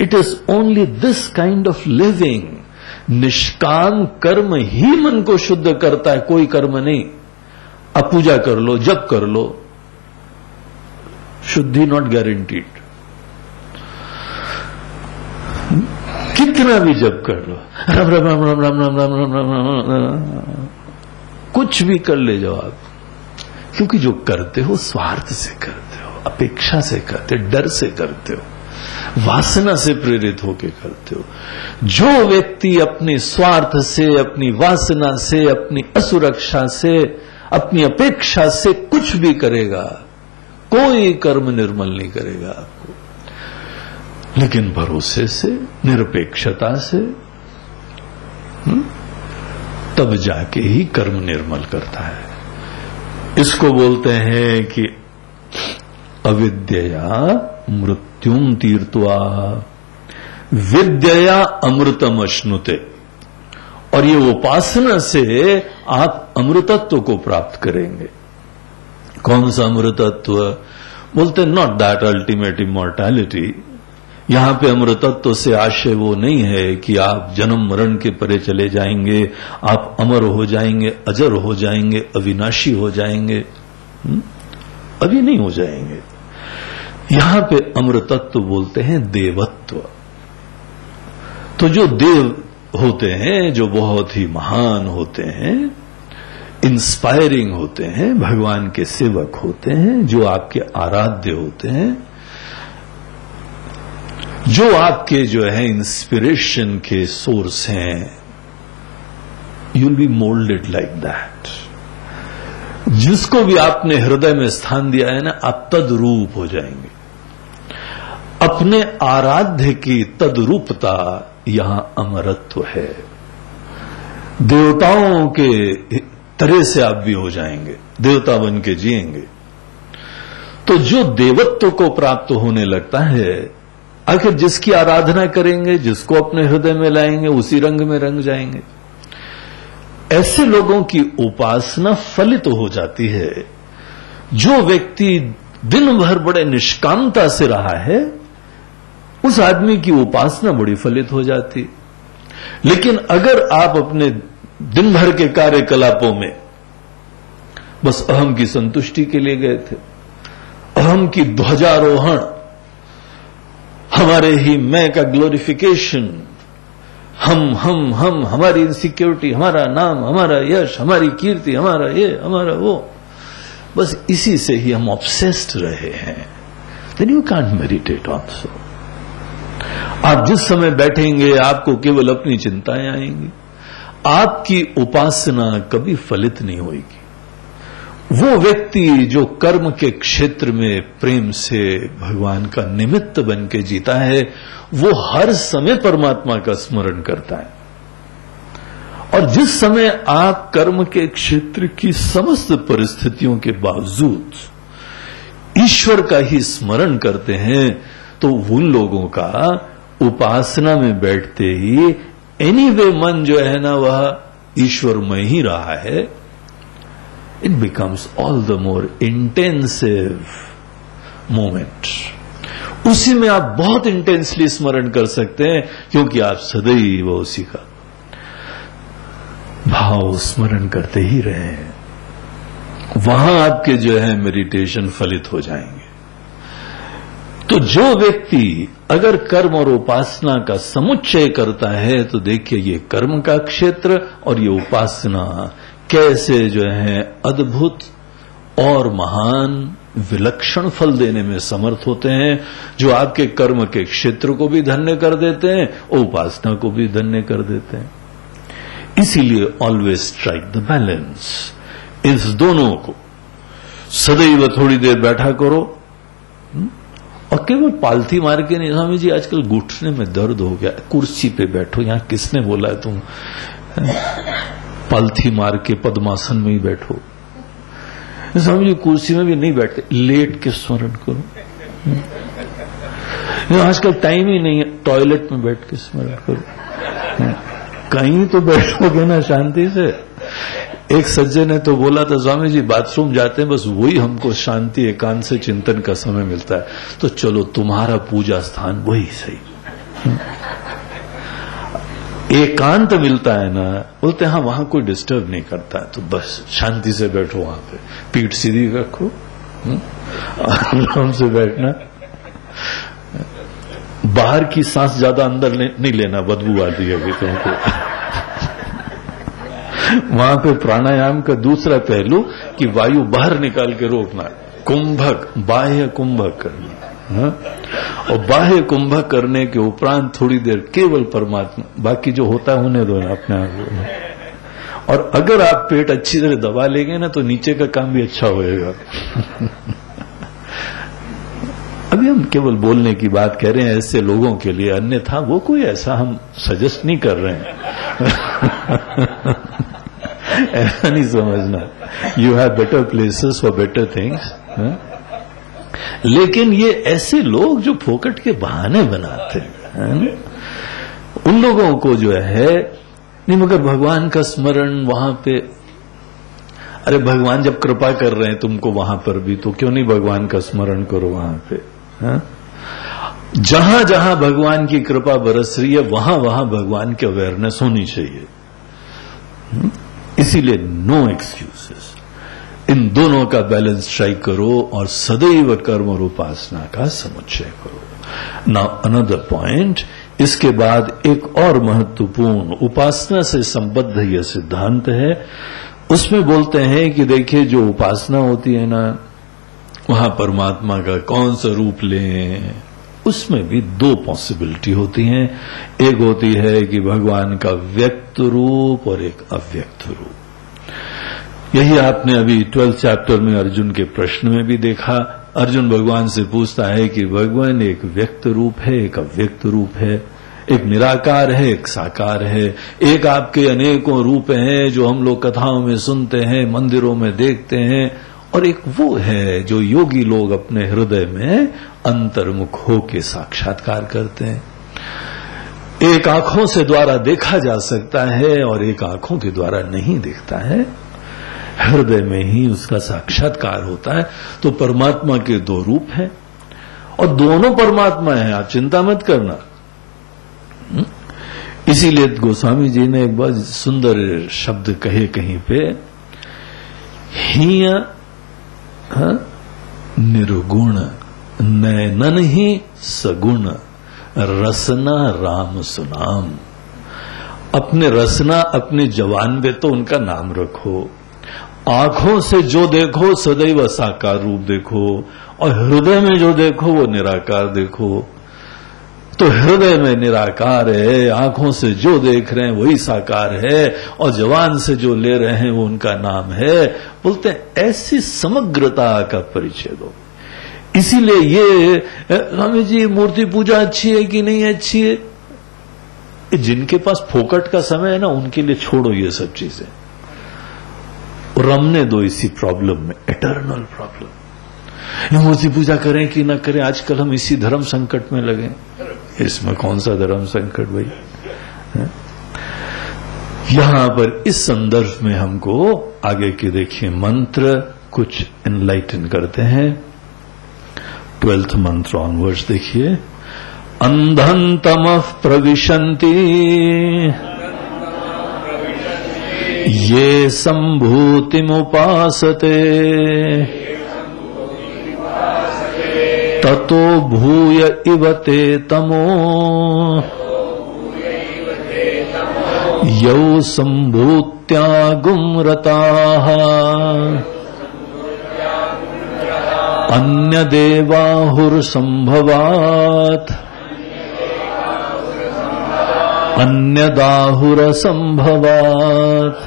It is only this kind of living. निष्काम कर्म ही मन को शुद्ध करता है, कोई कर्म नहीं। अब पूजा कर लो, जप कर लो, शुद्धि नॉट गारंटीड। कितना भी जप कर लो, राम राम राम राम राम राम राम राम राम राम, कुछ भी कर ले जाओ आप, क्योंकि जो करते हो स्वार्थ से करते हो, अपेक्षा से करते हो, डर से करते हो। वासना से प्रेरित होकर करते हो। जो व्यक्ति अपने स्वार्थ से, अपनी वासना से, अपनी असुरक्षा से, अपनी अपेक्षा से कुछ भी करेगा, कोई कर्म निर्मल नहीं करेगा आपको। लेकिन भरोसे से, निरपेक्षता से तब जाके ही कर्म निर्मल करता है। इसको बोलते हैं कि अविद्यया मृत्युम तीर्थवा विद्यया अमृतम अश्नुते। और ये उपासना से आप अमृतत्व को प्राप्त करेंगे। कौन सा अमृतत्व? बोलते नॉट दैट अल्टीमेट इमॉर्टैलिटी। यहां पे अमृतत्व से आशय वो नहीं है कि आप जन्म मरण के परे चले जाएंगे, आप अमर हो जाएंगे, अजर हो जाएंगे, अविनाशी हो जाएंगे। अभी नहीं हो जाएंगे। यहां पे अमृतत्व बोलते हैं देवत्व। तो जो देव होते हैं, जो बहुत ही महान होते हैं, इंस्पायरिंग होते हैं, भगवान के सेवक होते हैं, जो आपके आराध्य होते हैं, जो आपके जो है इंस्पिरेशन के सोर्स हैं, you will be moulded like that. जिसको भी आपने हृदय में स्थान दिया है ना, आप तद्रूप हो जाएंगे। अपने आराध्य की तद्रूपता यहां अमरत्व है। देवताओं के तरह से आप भी हो जाएंगे, देवता बन के जिएंगे। तो जो देवत्व को प्राप्त होने लगता है, आखिर जिसकी आराधना करेंगे, जिसको अपने हृदय में लाएंगे, उसी रंग में रंग जाएंगे। ऐसे लोगों की उपासना फलित हो जाती है। जो व्यक्ति दिन भर बड़े निष्कामता से रहा है, उस आदमी की उपासना बड़ी फलित हो जाती। लेकिन अगर आप अपने दिन भर के कार्यकलापों में बस अहम की संतुष्टि के लिए गए थे, अहम की ध्वजारोहण, हमारे ही मैं का ग्लोरिफिकेशन, हम हमारी इनसिक्योरिटी, हमारा नाम, हमारा यश, हमारी कीर्ति, हमारा ये, हमारा वो, बस इसी से ही हम ऑब्सेस्ड रहे हैं, then you can't meditate also. आप जिस समय बैठेंगे आपको केवल अपनी चिंताएं आएंगी, आपकी उपासना कभी फलित नहीं होगी। वो व्यक्ति जो कर्म के क्षेत्र में प्रेम से भगवान का निमित्त बन के जीता है, वो हर समय परमात्मा का स्मरण करता है। और जिस समय आप कर्म के क्षेत्र की समस्त परिस्थितियों के बावजूद ईश्वर का ही स्मरण करते हैं, तो उन लोगों का उपासना में बैठते ही एनीवे मन जो है ना, वह ईश्वरमय ही रहा है। It becomes all the more intensive moment. उसी में आप बहुत इंटेंसली स्मरण कर सकते हैं, क्योंकि आप सदैव उसी का भाव स्मरण करते ही रहे हैं। वहां आपके जो है मेडिटेशन फलित हो जाएंगे। तो जो व्यक्ति अगर कर्म और उपासना का समुच्चय करता है, तो देखिए ये कर्म का क्षेत्र और ये उपासना कैसे जो है अद्भुत और महान विलक्षण फल देने में समर्थ होते हैं, जो आपके कर्म के क्षेत्र को भी धन्य कर देते हैं और उपासना को भी धन्य कर देते हैं। इसीलिए ऑलवेज स्ट्राइक द बैलेंस। इस दोनों को सदैव थोड़ी देर बैठा करो, और केवल पालथी मार के नहीं। स्वामी जी आजकल घुटने में दर्द हो गया, कुर्सी पे बैठो। यहां किसने बोला है तुम पालथी मार के पद्मासन में ही बैठो? स्वामी जी कुर्सी में भी नहीं बैठते, लेट के स्मरण करो। आजकल टाइम ही नहीं है, टॉयलेट में बैठ के स्मरण करो। कहीं तो बैठोगे ना शांति से। एक सज्जन ने तो बोला था, स्वामी जी बाथरूम जाते हैं, बस वही हमको शांति एकांत से चिंतन का समय मिलता है। तो चलो तुम्हारा पूजा स्थान वही सही, एकांत मिलता है ना। बोलते हैं हाँ वहां कोई डिस्टर्ब नहीं करता है, तो बस शांति से बैठो वहां पे, पीठ सीधी रखो, आराम से बैठना। बाहर की सांस ज्यादा अंदर नहीं लेना, बदबू आती है अभी तुमको। वहां पे प्राणायाम का दूसरा पहलू कि वायु बाहर निकाल के रोकना, कुंभक, बाह्य कुंभक करना। और बाह्य कुंभ करने के उपरांत थोड़ी देर केवल परमात्मा, बाकी जो होता है होने दो अपने आप। और अगर आप पेट अच्छी तरह दबा लेंगे ना तो नीचे का काम भी अच्छा होएगा। अभी हम केवल बोलने की बात कह रहे हैं ऐसे लोगों के लिए, अन्यथा वो कोई ऐसा हम सजेस्ट नहीं कर रहे हैं। ऐसा नहीं समझना, you have better places for better things. लेकिन ये ऐसे लोग जो फोकट के बहाने बनाते हैं, उन लोगों को जो है नहीं, मगर भगवान का स्मरण वहां पे, अरे भगवान जब कृपा कर रहे हैं तुमको वहां पर भी, तो क्यों नहीं भगवान का स्मरण करो वहां पे। जहां जहां भगवान की कृपा बरस रही है वहां वहां भगवान की अवेयरनेस होनी चाहिए। इसीलिए नो एक्सक्यूजेस, इन दोनों का बैलेंस ट्राई करो और सदैव कर्म और उपासना का समुच्चय करो। नाउ अनदर पॉइंट, इसके बाद एक और महत्वपूर्ण उपासना से संबद्ध यह सिद्धांत है। उसमें बोलते हैं कि देखिए जो उपासना होती है ना, वहां परमात्मा का कौन सा रूप लें, उसमें भी दो पॉसिबिलिटी होती हैं। एक होती है कि भगवान का व्यक्त रूप और एक अव्यक्त रूप। यही आपने अभी 12th चैप्टर में अर्जुन के प्रश्न में भी देखा। अर्जुन भगवान से पूछता है कि भगवान एक व्यक्त रूप है, एक अव्यक्त रूप है, एक निराकार है, एक साकार है, एक आपके अनेकों रूप हैं जो हम लोग कथाओं में सुनते हैं, मंदिरों में देखते हैं, और एक वो है जो योगी लोग अपने हृदय में अंतर्मुख होके साक्षात्कार करते हैं। एक आंखों से द्वारा देखा जा सकता है और एक आंखों के द्वारा नहीं दिखता है, हृदय में ही उसका साक्षात्कार होता है। तो परमात्मा के दो रूप हैं और दोनों परमात्मा हैं, आप चिंता मत करना। इसीलिए गोस्वामी जी ने एक बार सुंदर शब्द कहे कहीं पे, हिय निर्गुण नैनन ही सगुण रसना राम सुनाम। अपने रसना अपने जवान में तो उनका नाम रखो, आंखों से जो देखो सदैव साकार रूप देखो, और हृदय में जो देखो वो निराकार देखो। तो हृदय में निराकार है, आंखों से जो देख रहे हैं वही साकार है, और जवान से जो ले रहे हैं वो उनका नाम है। बोलते हैं ऐसी समग्रता का परिचय दो। इसीलिए ये स्वामी जी मूर्ति पूजा अच्छी है कि नहीं अच्छी है, जिनके पास फोकट का समय है ना उनके लिए छोड़ो ये सब चीजें, रमने दो इसी प्रॉब्लम में, एटर्नल प्रॉब्लम। ये मूर्ति पूजा करें कि ना करें, आजकल हम इसी धर्म संकट में लगे। इसमें कौन सा धर्म संकट भाई। यहां पर इस संदर्भ में हमको आगे के देखिए मंत्र कुछ एनलाइटन करते हैं। 12th मंत्र ऑनवर्ड्स देखिए। अंधं तमः प्रविशन्ति ये संभूतिमुपासते ततो भूय इव ते तमो यौ संभूत्यागुं रताः अन्यदेवाहुर्संभवात् अन्यदाहुरसंभवात्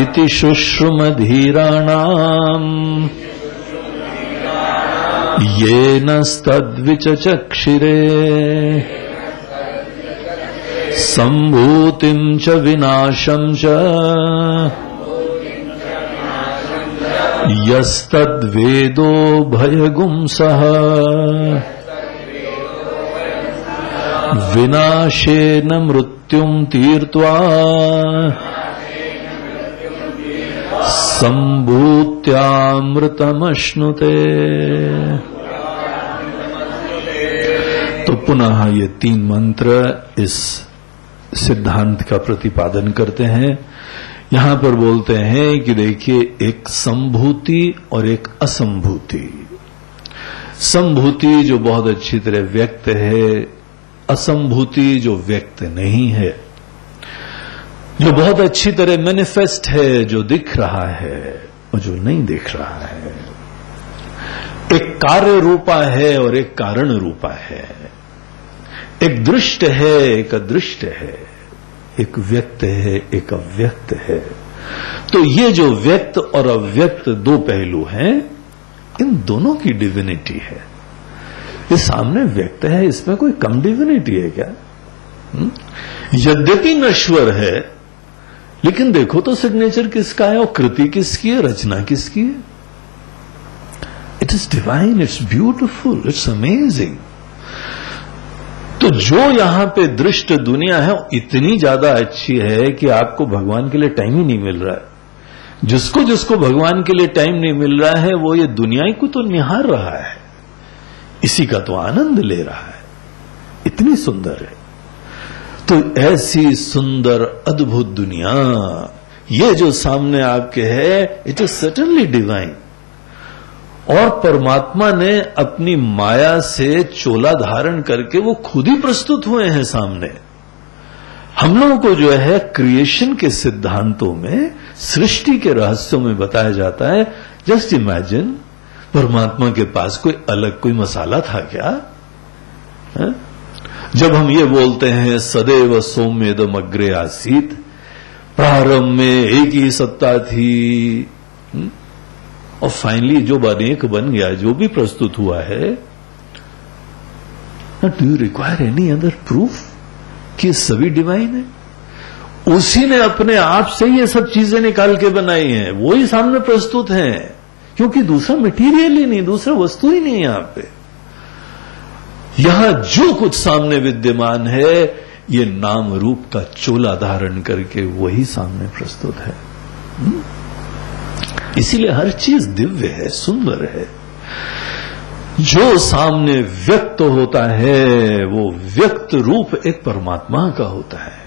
इति शुश्रुमधीराणाम् येनस्तद्विचचक्षिरे संभूतिं च विनाशं च यस्तद्वेदो भयगुं सः विनाशेन मृत्युं तीर्त्वा संभूत्यामृतमश्नुते। तो पुनः ये 3 मंत्र इस सिद्धांत का प्रतिपादन करते हैं। यहां पर बोलते हैं कि देखिए एक संभूति और एक असंभूति। संभूति जो बहुत अच्छी तरह व्यक्त है, असंभूति जो व्यक्त नहीं है, जो बहुत अच्छी तरह मैनिफेस्ट है, जो दिख रहा है और जो नहीं दिख रहा है। एक कार्य रूपा है और एक कारण रूपा है, एक दृष्ट है एक अदृष्ट है, एक व्यक्त है एक अव्यक्त है। तो ये जो व्यक्त और अव्यक्त दो पहलू हैं, इन दोनों की डिविनिटी है। ये सामने व्यक्त है, इसमें कोई कम डिविनिटी है क्या? यद्यपि नश्वर है, लेकिन देखो तो सिग्नेचर किसका है और कृति किसकी है, रचना किसकी है? It is divine, it's beautiful, it's amazing. तो जो यहां पे दृष्ट दुनिया है इतनी ज्यादा अच्छी है कि आपको भगवान के लिए टाइम ही नहीं मिल रहा है। जिसको जिसको भगवान के लिए टाइम नहीं मिल रहा है वो ये दुनिया को तो निहार रहा है, इसी का तो आनंद ले रहा है, इतनी सुंदर है। तो ऐसी सुंदर अद्भुत दुनिया ये जो सामने आपके है, इट इज सर्टेनली डिवाइन। और परमात्मा ने अपनी माया से चोला धारण करके वो खुद ही प्रस्तुत हुए हैं सामने। हम लोगों को जो है क्रिएशन के सिद्धांतों में, सृष्टि के रहस्यों में बताया जाता है, जस्ट इमेजिन परमात्मा के पास कोई अलग कोई मसाला था क्या? है? जब हम ये बोलते हैं सदैव सौम्येदम अग्रे आसीत, प्रारंभ में एक ही सत्ता थी, और फाइनली जो अनेक बन गया, जो भी प्रस्तुत हुआ है, do you require any other proof कि सभी डिवाइन है? उसी ने अपने आप से ये सब चीजें निकाल के बनाई हैं, वो ही सामने प्रस्तुत हैं, क्योंकि दूसरा मटेरियल ही नहीं, दूसरा वस्तु ही नहीं यहां पे। यहां जो कुछ सामने विद्यमान है ये नाम रूप का चोला धारण करके वही सामने प्रस्तुत है। इसीलिए हर चीज दिव्य है, सुंदर है। जो सामने व्यक्त होता है वो व्यक्त रूप एक परमात्मा का होता है।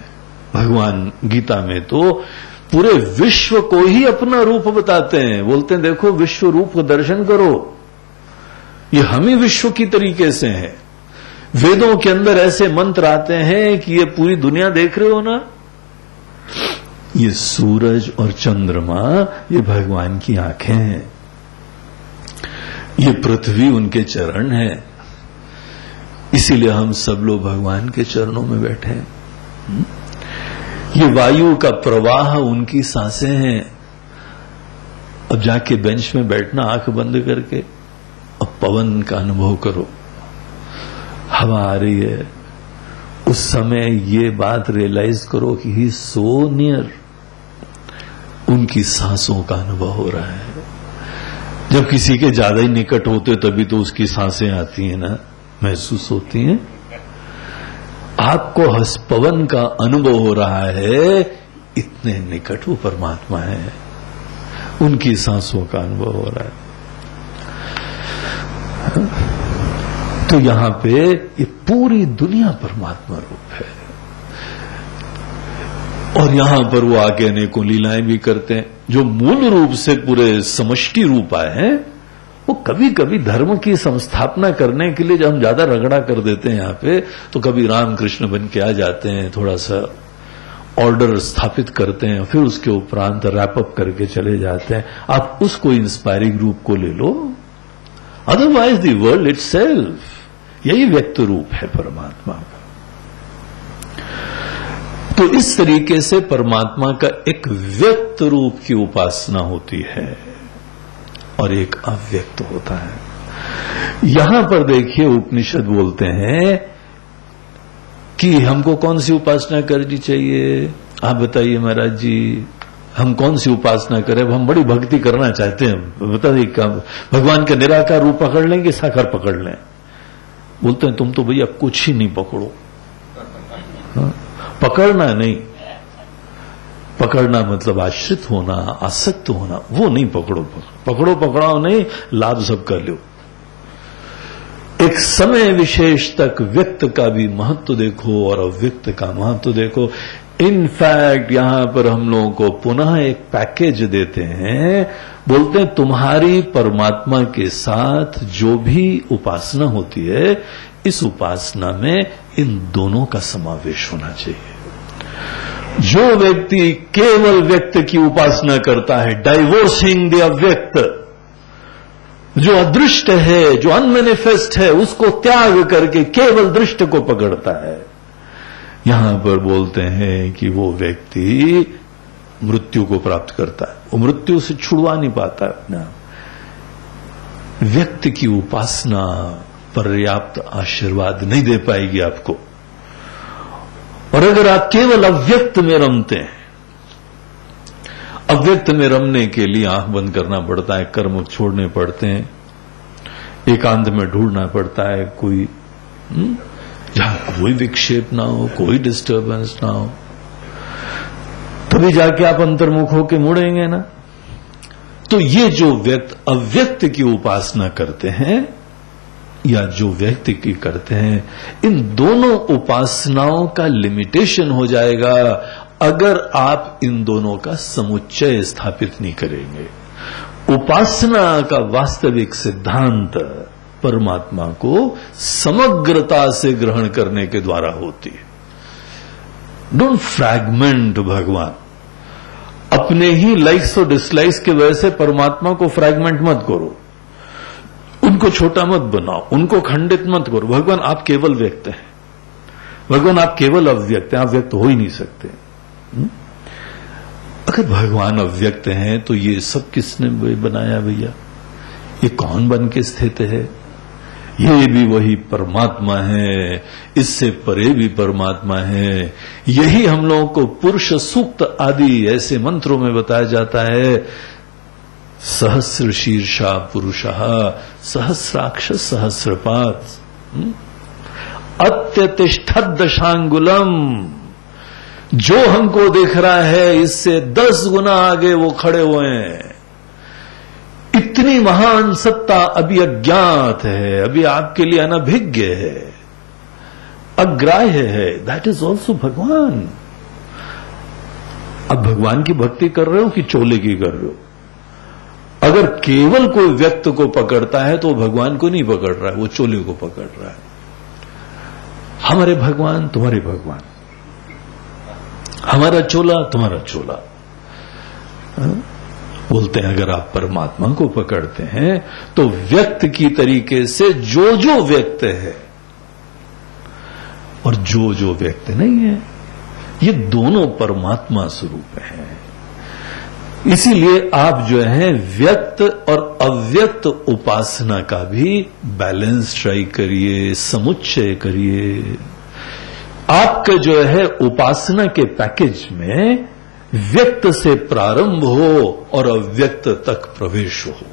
भगवान गीता में तो पूरे विश्व को ही अपना रूप बताते हैं, बोलते हैं देखो विश्व रूप का दर्शन करो, ये हम ही विश्व की तरीके से हैं। वेदों के अंदर ऐसे मंत्र आते हैं कि ये पूरी दुनिया देख रहे हो ना, ये सूरज और चंद्रमा ये भगवान की आंखें हैं, ये पृथ्वी उनके चरण है, इसीलिए हम सब लोग भगवान के चरणों में बैठे हैं। ये वायु का प्रवाह उनकी सांसें हैं। अब जाके बेंच में बैठना आंख बंद करके, अब पवन का अनुभव करो, हवा आ रही है, उस समय ये बात रियलाइज करो कि ही सो नियर, उनकी सांसों का अनुभव हो रहा है। जब किसी के ज्यादा ही निकट होते तभी तो उसकी सांसें आती हैं ना, महसूस होती हैं। आपको पवन का अनुभव हो रहा है, इतने निकट वो परमात्मा है, उनकी सांसों का अनुभव हो रहा है। तो यहां पे ये पूरी दुनिया परमात्मा रूप है, और यहां पर वो आके अनेकों लीलाएं भी करते हैं। जो मूल रूप से पूरे समष्टि रूप आए हैं, वो कभी कभी धर्म की संस्थापना करने के लिए जब हम ज्यादा रगड़ा कर देते हैं यहां पे, तो कभी रामकृष्ण बन के आ जाते हैं, थोड़ा सा ऑर्डर स्थापित करते हैं, फिर उसके उपरांत रैपअप करके चले जाते हैं। आप उसको इंस्पायरिंग रूप को ले लो, अदरवाइज द वर्ल्ड इटसेल्फ यही व्यक्त रूप है परमात्मा का। तो इस तरीके से परमात्मा का एक व्यक्त रूप की उपासना होती है और एक अव्यक्त होता है। यहां पर देखिए उपनिषद बोलते हैं कि हमको कौन सी उपासना करनी चाहिए। आप बताइए महाराज जी, हम कौन सी उपासना करें? हम बड़ी भक्ति करना चाहते हैं, बताइए भगवान का निराकार रूप पकड़ लें कि साकार पकड़ लें? बोलते हैं तुम तो भैया कुछ ही नहीं पकड़ो। हाँ? पकड़ना नहीं, पकड़ना मतलब आश्रित होना, आसक्त होना, वो नहीं पकड़ो। पकड़ो पकड़ाओ नहीं, लाभ सब कर लो। एक समय विशेष तक व्यक्त का भी महत्व देखो और अव्यक्त का महत्व देखो। इनफैक्ट यहां पर हम लोगों को पुनः एक पैकेज देते हैं, बोलते हैं तुम्हारी परमात्मा के साथ जो भी उपासना होती है, इस उपासना में इन दोनों का समावेश होना चाहिए। जो व्यक्ति केवल व्यक्त की उपासना करता है, डाइवोर्सिंग द अव्यक्त, जो अदृष्ट है, जो अनमैनिफेस्ट है, उसको त्याग करके केवल दृष्ट को पकड़ता है। यहां पर बोलते हैं कि वो व्यक्ति मृत्यु को प्राप्त करता है, वो मृत्यु से छुड़वा नहीं पाता अपना। व्यक्ति की उपासना पर्याप्त आशीर्वाद नहीं दे पाएगी आपको। और अगर आप केवल अव्यक्त में रमते हैं, अव्यक्त में रमने के लिए आंख बंद करना पड़ता है, कर्म छोड़ने पड़ते हैं, एकांत में ढूंढना पड़ता है कोई जहां कोई विक्षेप ना हो, कोई डिस्टर्बेंस ना हो, तभी जाके आप अंतर्मुख होकर मुड़ेंगे ना। तो ये जो व्यक्ति अव्यक्त की उपासना करते हैं या जो व्यक्ति की करते हैं, इन दोनों उपासनाओं का लिमिटेशन हो जाएगा अगर आप इन दोनों का समुच्चय स्थापित नहीं करेंगे। उपासना का वास्तविक सिद्धांत परमात्मा को समग्रता से ग्रहण करने के द्वारा होती है। डोंट फ्रैगमेंट भगवान। अपने ही लाइक्स और डिसलाइक्स की वजह से परमात्मा को फ्रैगमेंट मत करो, उनको छोटा मत बनाओ, उनको खंडित मत करो। भगवान आप केवल व्यक्त हैं, भगवान आप केवल अव्यक्त हैं, आप व्यक्त हो ही नहीं सकते। अगर भगवान अव्यक्त हैं तो ये सब किसने बनाया भैया? ये कौन बन के स्थित है? ये भी वही परमात्मा है, इससे परे भी परमात्मा है। यही हम लोगों को पुरुष सूक्त आदि ऐसे मंत्रों में बताया जाता है। सहस्र शीर्षा पुरुषः सहस्राक्ष सहस्रपाद अत्यतिष्ठत् दशांगुलम। जो हमको दिख रहा है इससे 10 गुना आगे वो खड़े हुए हैं। इतनी महान सत्ता अभी अज्ञात है, अभी आपके लिए अनभिज्ञ है, अग्राह्य है। दैट इज ऑल्सो भगवान। अब भगवान की भक्ति कर रहे हो कि चोले की कर रहे हो? अगर केवल कोई व्यक्त को पकड़ता है तो भगवान को नहीं पकड़ रहा है, वो चोले को पकड़ रहा है। हमारे भगवान तुम्हारे भगवान, हमारा चोला तुम्हारा चोला। बोलते हैं अगर आप परमात्मा को पकड़ते हैं तो व्यक्त की तरीके से जो जो व्यक्त है और जो जो व्यक्त नहीं है, ये दोनों परमात्मा स्वरूप हैं। इसीलिए आप जो है व्यक्त और अव्यक्त उपासना का भी बैलेंस ट्राई करिए, समुच्चय करिए। आपका जो है उपासना के पैकेज में व्यक्त से प्रारंभ हो और अव्यक्त तक प्रवेश हो।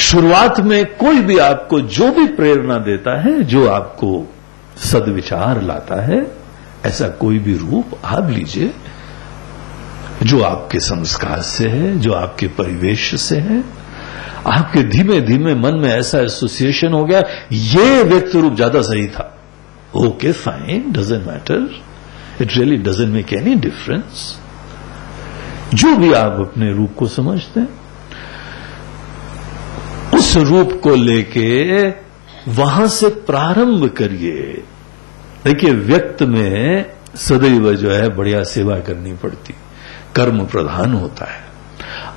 शुरुआत में कोई भी आपको जो भी प्रेरणा देता है, जो आपको सद्विचार लाता है, ऐसा कोई भी रूप आप लीजिए जो आपके संस्कार से है, जो आपके परिवेश से है। आपके धीमे धीमे मन में ऐसा एसोसिएशन हो गया, ये व्यक्त रूप ज्यादा सही था। Okay fine, doesn't matter, it really doesn't make any difference. जो भी आप अपने रूप को समझते हैं, उस रूप को लेके वहां से प्रारंभ करिए। देखिए, व्यक्त में सदैव जो है बढ़िया सेवा करनी पड़ती, कर्म प्रधान होता है।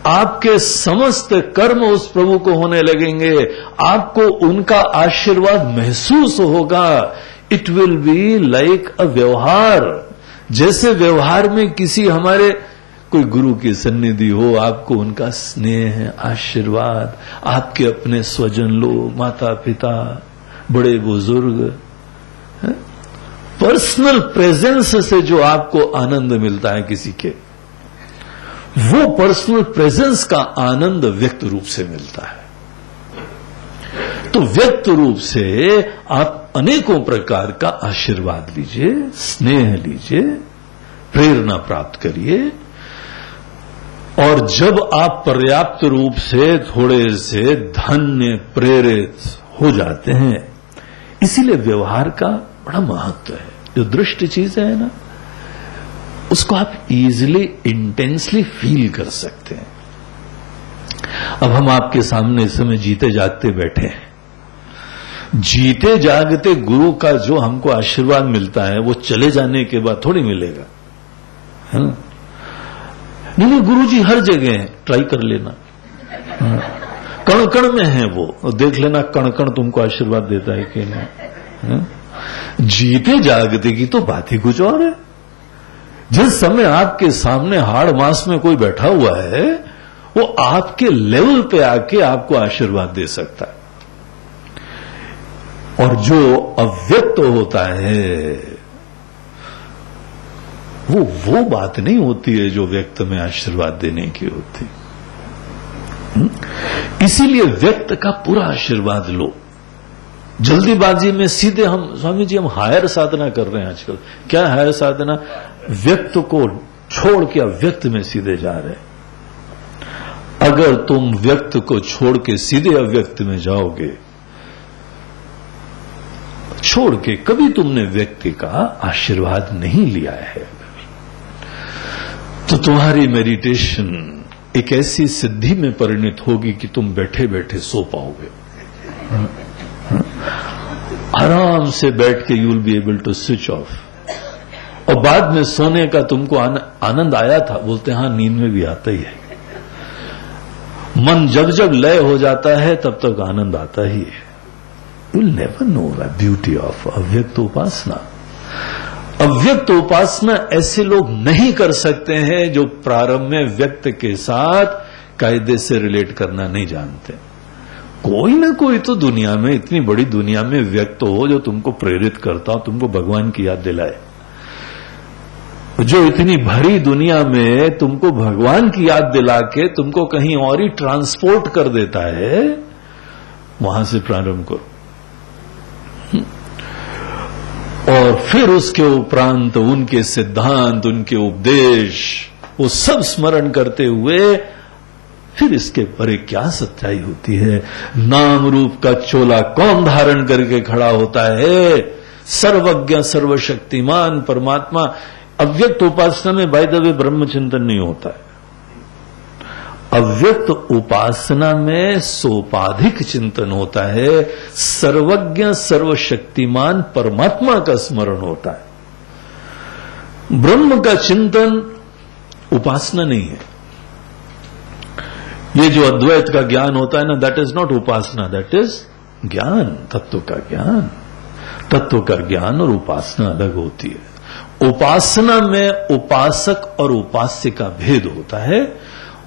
आपके समस्त कर्म उस प्रभु को होने लगेंगे, आपको उनका आशीर्वाद महसूस होगा। इट विल बी लाइक अ व्यवहार। जैसे व्यवहार में किसी हमारे कोई गुरु की सन्निधि हो, आपको उनका स्नेह, आशीर्वाद, आपके अपने स्वजन लोग, माता पिता, बड़े बुजुर्ग, पर्सनल प्रेजेंस से जो आपको आनंद मिलता है किसी के, वो पर्सनल प्रेजेंस का आनंद व्यक्त रूप से मिलता है। तो व्यक्त रूप से आप अनेकों प्रकार का आशीर्वाद लीजिए, स्नेह लीजिए, प्रेरणा प्राप्त करिए। और जब आप पर्याप्त रूप से थोड़े से धन्य प्रेरित हो जाते हैं, इसीलिए व्यवहार का बड़ा महत्व है। जो दृष्ट चीजें है ना, उसको आप इजीली इंटेंसली फील कर सकते हैं। अब हम आपके सामने इस समय जीते जागते बैठे हैं। जीते जागते गुरु का जो हमको आशीर्वाद मिलता है वो चले जाने के बाद थोड़ी मिलेगा, है ना? नहीं, गुरु जी हर जगह है, ट्राई कर लेना। कण कण में है वो, देख लेना कण कण तुमको आशीर्वाद देता है कि नहीं। जीते जागते की तो बात ही कुछ और है। जिस समय आपके सामने हाड़ मास में कोई बैठा हुआ है, वो आपके लेवल पे आके आपको आशीर्वाद दे सकता है। और जो अव्यक्त होता है वो बात नहीं होती है जो व्यक्त में आशीर्वाद देने की होती। इसीलिए व्यक्त का पूरा आशीर्वाद लो। जल्दीबाजी में सीधे हम स्वामी जी हम हायर साधना कर रहे हैं आजकल। क्या हायर साधना? व्यक्त को छोड़ के अव्यक्त में सीधे जा रहे हैं। अगर तुम व्यक्त को छोड़ के सीधे अव्यक्त में जाओगे, छोड़ के कभी तुमने व्यक्ति का आशीर्वाद नहीं लिया है, तो तुम्हारी मेडिटेशन एक ऐसी सिद्धि में परिणत होगी कि तुम बैठे बैठे सो पाओगे। आराम से बैठ के you will be able to switch off. और बाद में सोने का तुमको आनंद आया था? बोलते हाँ, नींद में भी आता ही है। मन जब जब लय हो जाता है तब तक आनंद आता ही है। You will never know the beauty of अव्यक्त उपासना। अव्यक्त उपासना ऐसे लोग नहीं कर सकते हैं जो प्रारंभ में व्यक्त के साथ कायदे से रिलेट करना नहीं जानते। कोई ना कोई तो दुनिया में, इतनी बड़ी दुनिया में व्यक्त हो जो तुमको प्रेरित करता हो, तुमको भगवान की याद दिलाए। जो इतनी भरी दुनिया में तुमको भगवान की याद दिला के तुमको कहीं और ही ट्रांसपोर्ट कर देता है, वहां से प्रारंभ करो। और फिर उसके उपरांत उनके सिद्धांत, उनके उपदेश, वो सब स्मरण करते हुए फिर इसके परे क्या सच्चाई होती है। नाम रूप का चोला कौन धारण करके खड़ा होता है? सर्वज्ञ सर्वशक्तिमान परमात्मा। अव्यक्त उपासना में बाय द वे ब्रह्म चिंतन नहीं होता है। अव्यक्त उपासना में सोपाधिक चिंतन होता है। सर्वज्ञ सर्वशक्तिमान परमात्मा का स्मरण होता है। ब्रह्म का चिंतन उपासना नहीं है। ये जो अद्वैत का ज्ञान होता है ना, that is not Upasana, that is ज्ञान, तत्व का ज्ञान। तत्व का ज्ञान और उपासना अलग होती है। उपासना में उपासक और उपास्य का भेद होता है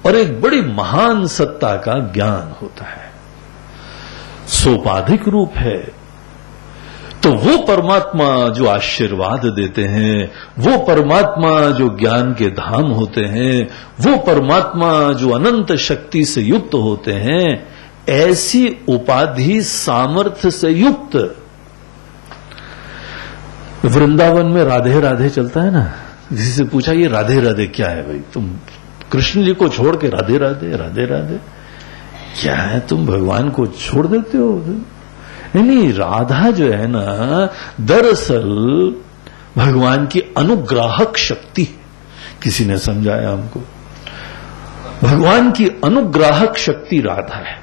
और एक बड़ी महान सत्ता का ज्ञान होता है। सोपाधिक रूप है। तो वो परमात्मा जो आशीर्वाद देते हैं, वो परमात्मा जो ज्ञान के धाम होते हैं, वो परमात्मा जो अनंत शक्ति से युक्त होते हैं, ऐसी उपाधि सामर्थ्य से युक्त। वृंदावन में राधे राधे चलता है ना, किसी से पूछा ये राधे राधे क्या है भाई? तुम कृष्ण जी को छोड़ के राधे राधे राधे राधे क्या है? तुम भगवान को छोड़ देते हो? नहीं, राधा जो है ना, दरअसल भगवान की अनुग्राहक शक्ति। किसी ने समझाया हमको, भगवान की अनुग्राहक शक्ति राधा है।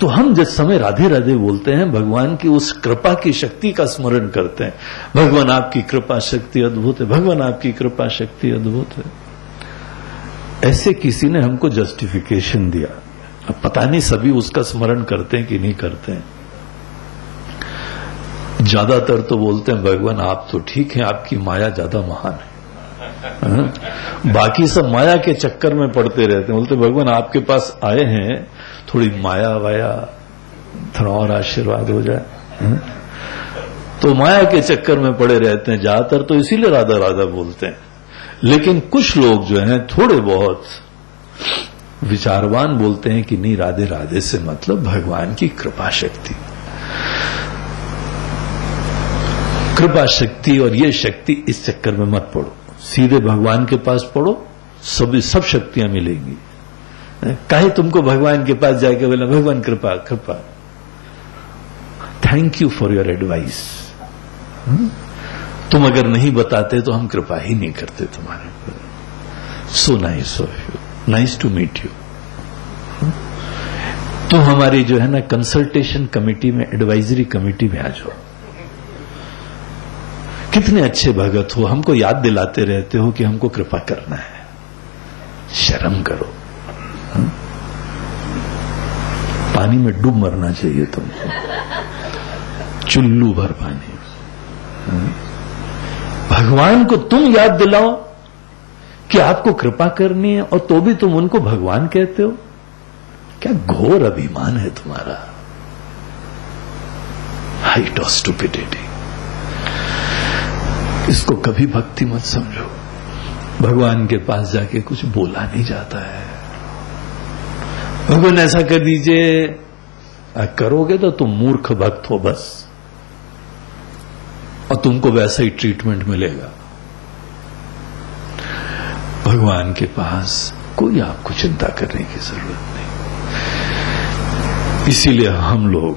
तो हम जिस समय राधे राधे बोलते हैं, भगवान की उस कृपा की शक्ति का स्मरण करते हैं। भगवान आपकी कृपा शक्ति अद्भुत है, भगवान आपकी कृपा शक्ति अद्भुत है। ऐसे किसी ने हमको जस्टिफिकेशन दिया। अब पता नहीं सभी उसका स्मरण करते हैं कि नहीं करते हैं। ज्यादातर तो बोलते हैं भगवान आप तो ठीक हैं, आपकी माया ज्यादा महान है। बाकी सब माया के चक्कर में पड़ते रहते हैं। बोलते भगवान आपके पास आए हैं, थोड़ी माया वाया, थोड़ा और आशीर्वाद हो जाए। तो माया के चक्कर में पड़े रहते हैं ज्यादातर, तो इसीलिए राधा राधा बोलते हैं। लेकिन कुछ लोग जो हैं थोड़े बहुत विचारवान बोलते हैं कि नहीं, राधे राधे से मतलब भगवान की कृपा शक्ति। कृपा शक्ति और ये शक्ति, इस चक्कर में मत पड़ो, सीधे भगवान के पास पड़ो, सब शक्तियां मिलेंगी। काहे तुमको भगवान के पास जाके बोला भगवान कृपा कृपा। Thank you for your advice. तुम अगर नहीं बताते तो हम कृपा ही नहीं करते तुम्हारे ऊपर। So nice of you, nice to meet you. तुम हमारी जो है ना कंसल्टेशन कमेटी में, एडवाइजरी कमेटी में आ जाओ। कितने अच्छे भगत हो, हमको याद दिलाते रहते हो कि हमको कृपा करना है। शर्म करो। पानी में डूब मरना चाहिए तुमको, चुल्लू भर पानी। भगवान को तुम याद दिलाओ कि आपको कृपा करनी है और तो भी तुम उनको भगवान कहते हो। क्या घोर अभिमान है तुम्हारा, हाइट ऑफ स्टुपिडिटी। इसको कभी भक्ति मत समझो। भगवान के पास जाके कुछ बोला नहीं जाता है। भगवान ऐसा कर दीजिए, करोगे तो तुम मूर्ख भक्त हो बस, और तुमको वैसा ही ट्रीटमेंट मिलेगा। भगवान के पास कोई आपको चिंता करने की जरूरत नहीं। इसीलिए हम लोग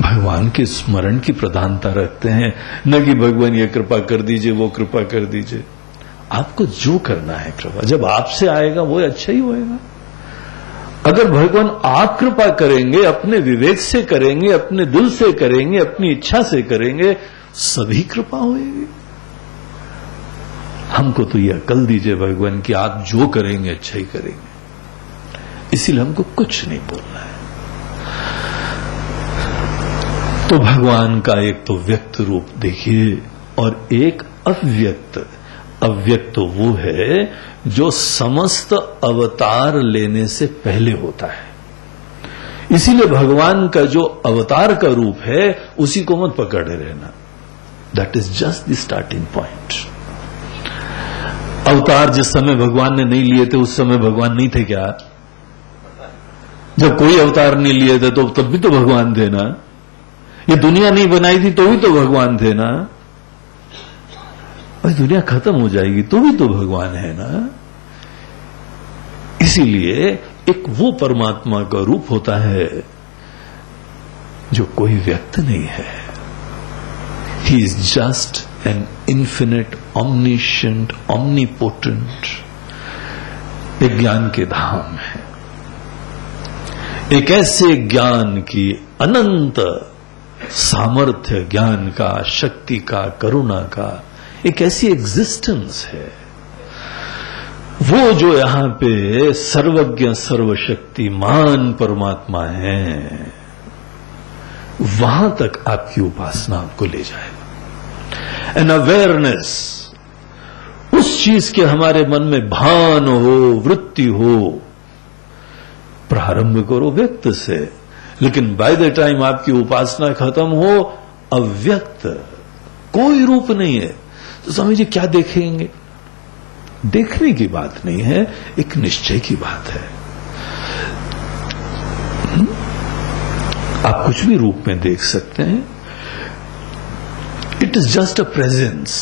भगवान के स्मरण की प्रधानता रखते हैं, न कि भगवान ये कृपा कर दीजिए, वो कृपा कर दीजिए। आपको जो करना है कृपा जब आपसे आएगा वो अच्छा ही होएगा। अगर भगवान आप कृपा करेंगे, अपने विवेक से करेंगे, अपने दिल से करेंगे, अपनी इच्छा से करेंगे, सभी कृपा होएगी। हमको तो ये अकल दीजिए भगवान कि आप जो करेंगे अच्छा ही करेंगे, इसीलिए हमको कुछ नहीं बोलना है। तो भगवान का एक तो व्यक्त रूप देखिए और एक अव्यक्त। अव्यक्त तो वो है जो समस्त अवतार लेने से पहले होता है। इसीलिए भगवान का जो अवतार का रूप है उसी को मत पकड़े रहना। That is just the starting point. अवतार जिस समय भगवान ने नहीं लिए थे उस समय भगवान नहीं थे क्या? जब कोई अवतार नहीं लिए थे तो तब भी तो भगवान थे ना। ये दुनिया नहीं बनाई थी तो भी तो भगवान थे ना। और दुनिया खत्म हो जाएगी तो भी तो भगवान है ना। इसीलिए एक वो परमात्मा का रूप होता है जो कोई व्यक्त नहीं है। He is just an infinite, omniscient, omnipotent. एक ज्ञान के धाम है, एक ऐसे ज्ञान की अनंत सामर्थ्य, ज्ञान का, शक्ति का, करुणा का एक ऐसी एग्जिस्टेंस है वो जो यहां पे सर्वज्ञ सर्वशक्तिमान परमात्मा है। वहां तक आपकी उपासना आपको ले जाएगा। एन अवेयरनेस, उस चीज के हमारे मन में भान हो, वृत्ति हो। प्रारंभ करो व्यक्त से, लेकिन बाय द टाइम आपकी उपासना खत्म हो, अव्यक्त, कोई रूप नहीं है, तो समझिए क्या देखेंगे? देखने की बात नहीं है, एक निश्चय की बात है। आप कुछ भी रूप में देख सकते हैं। It is just a presence.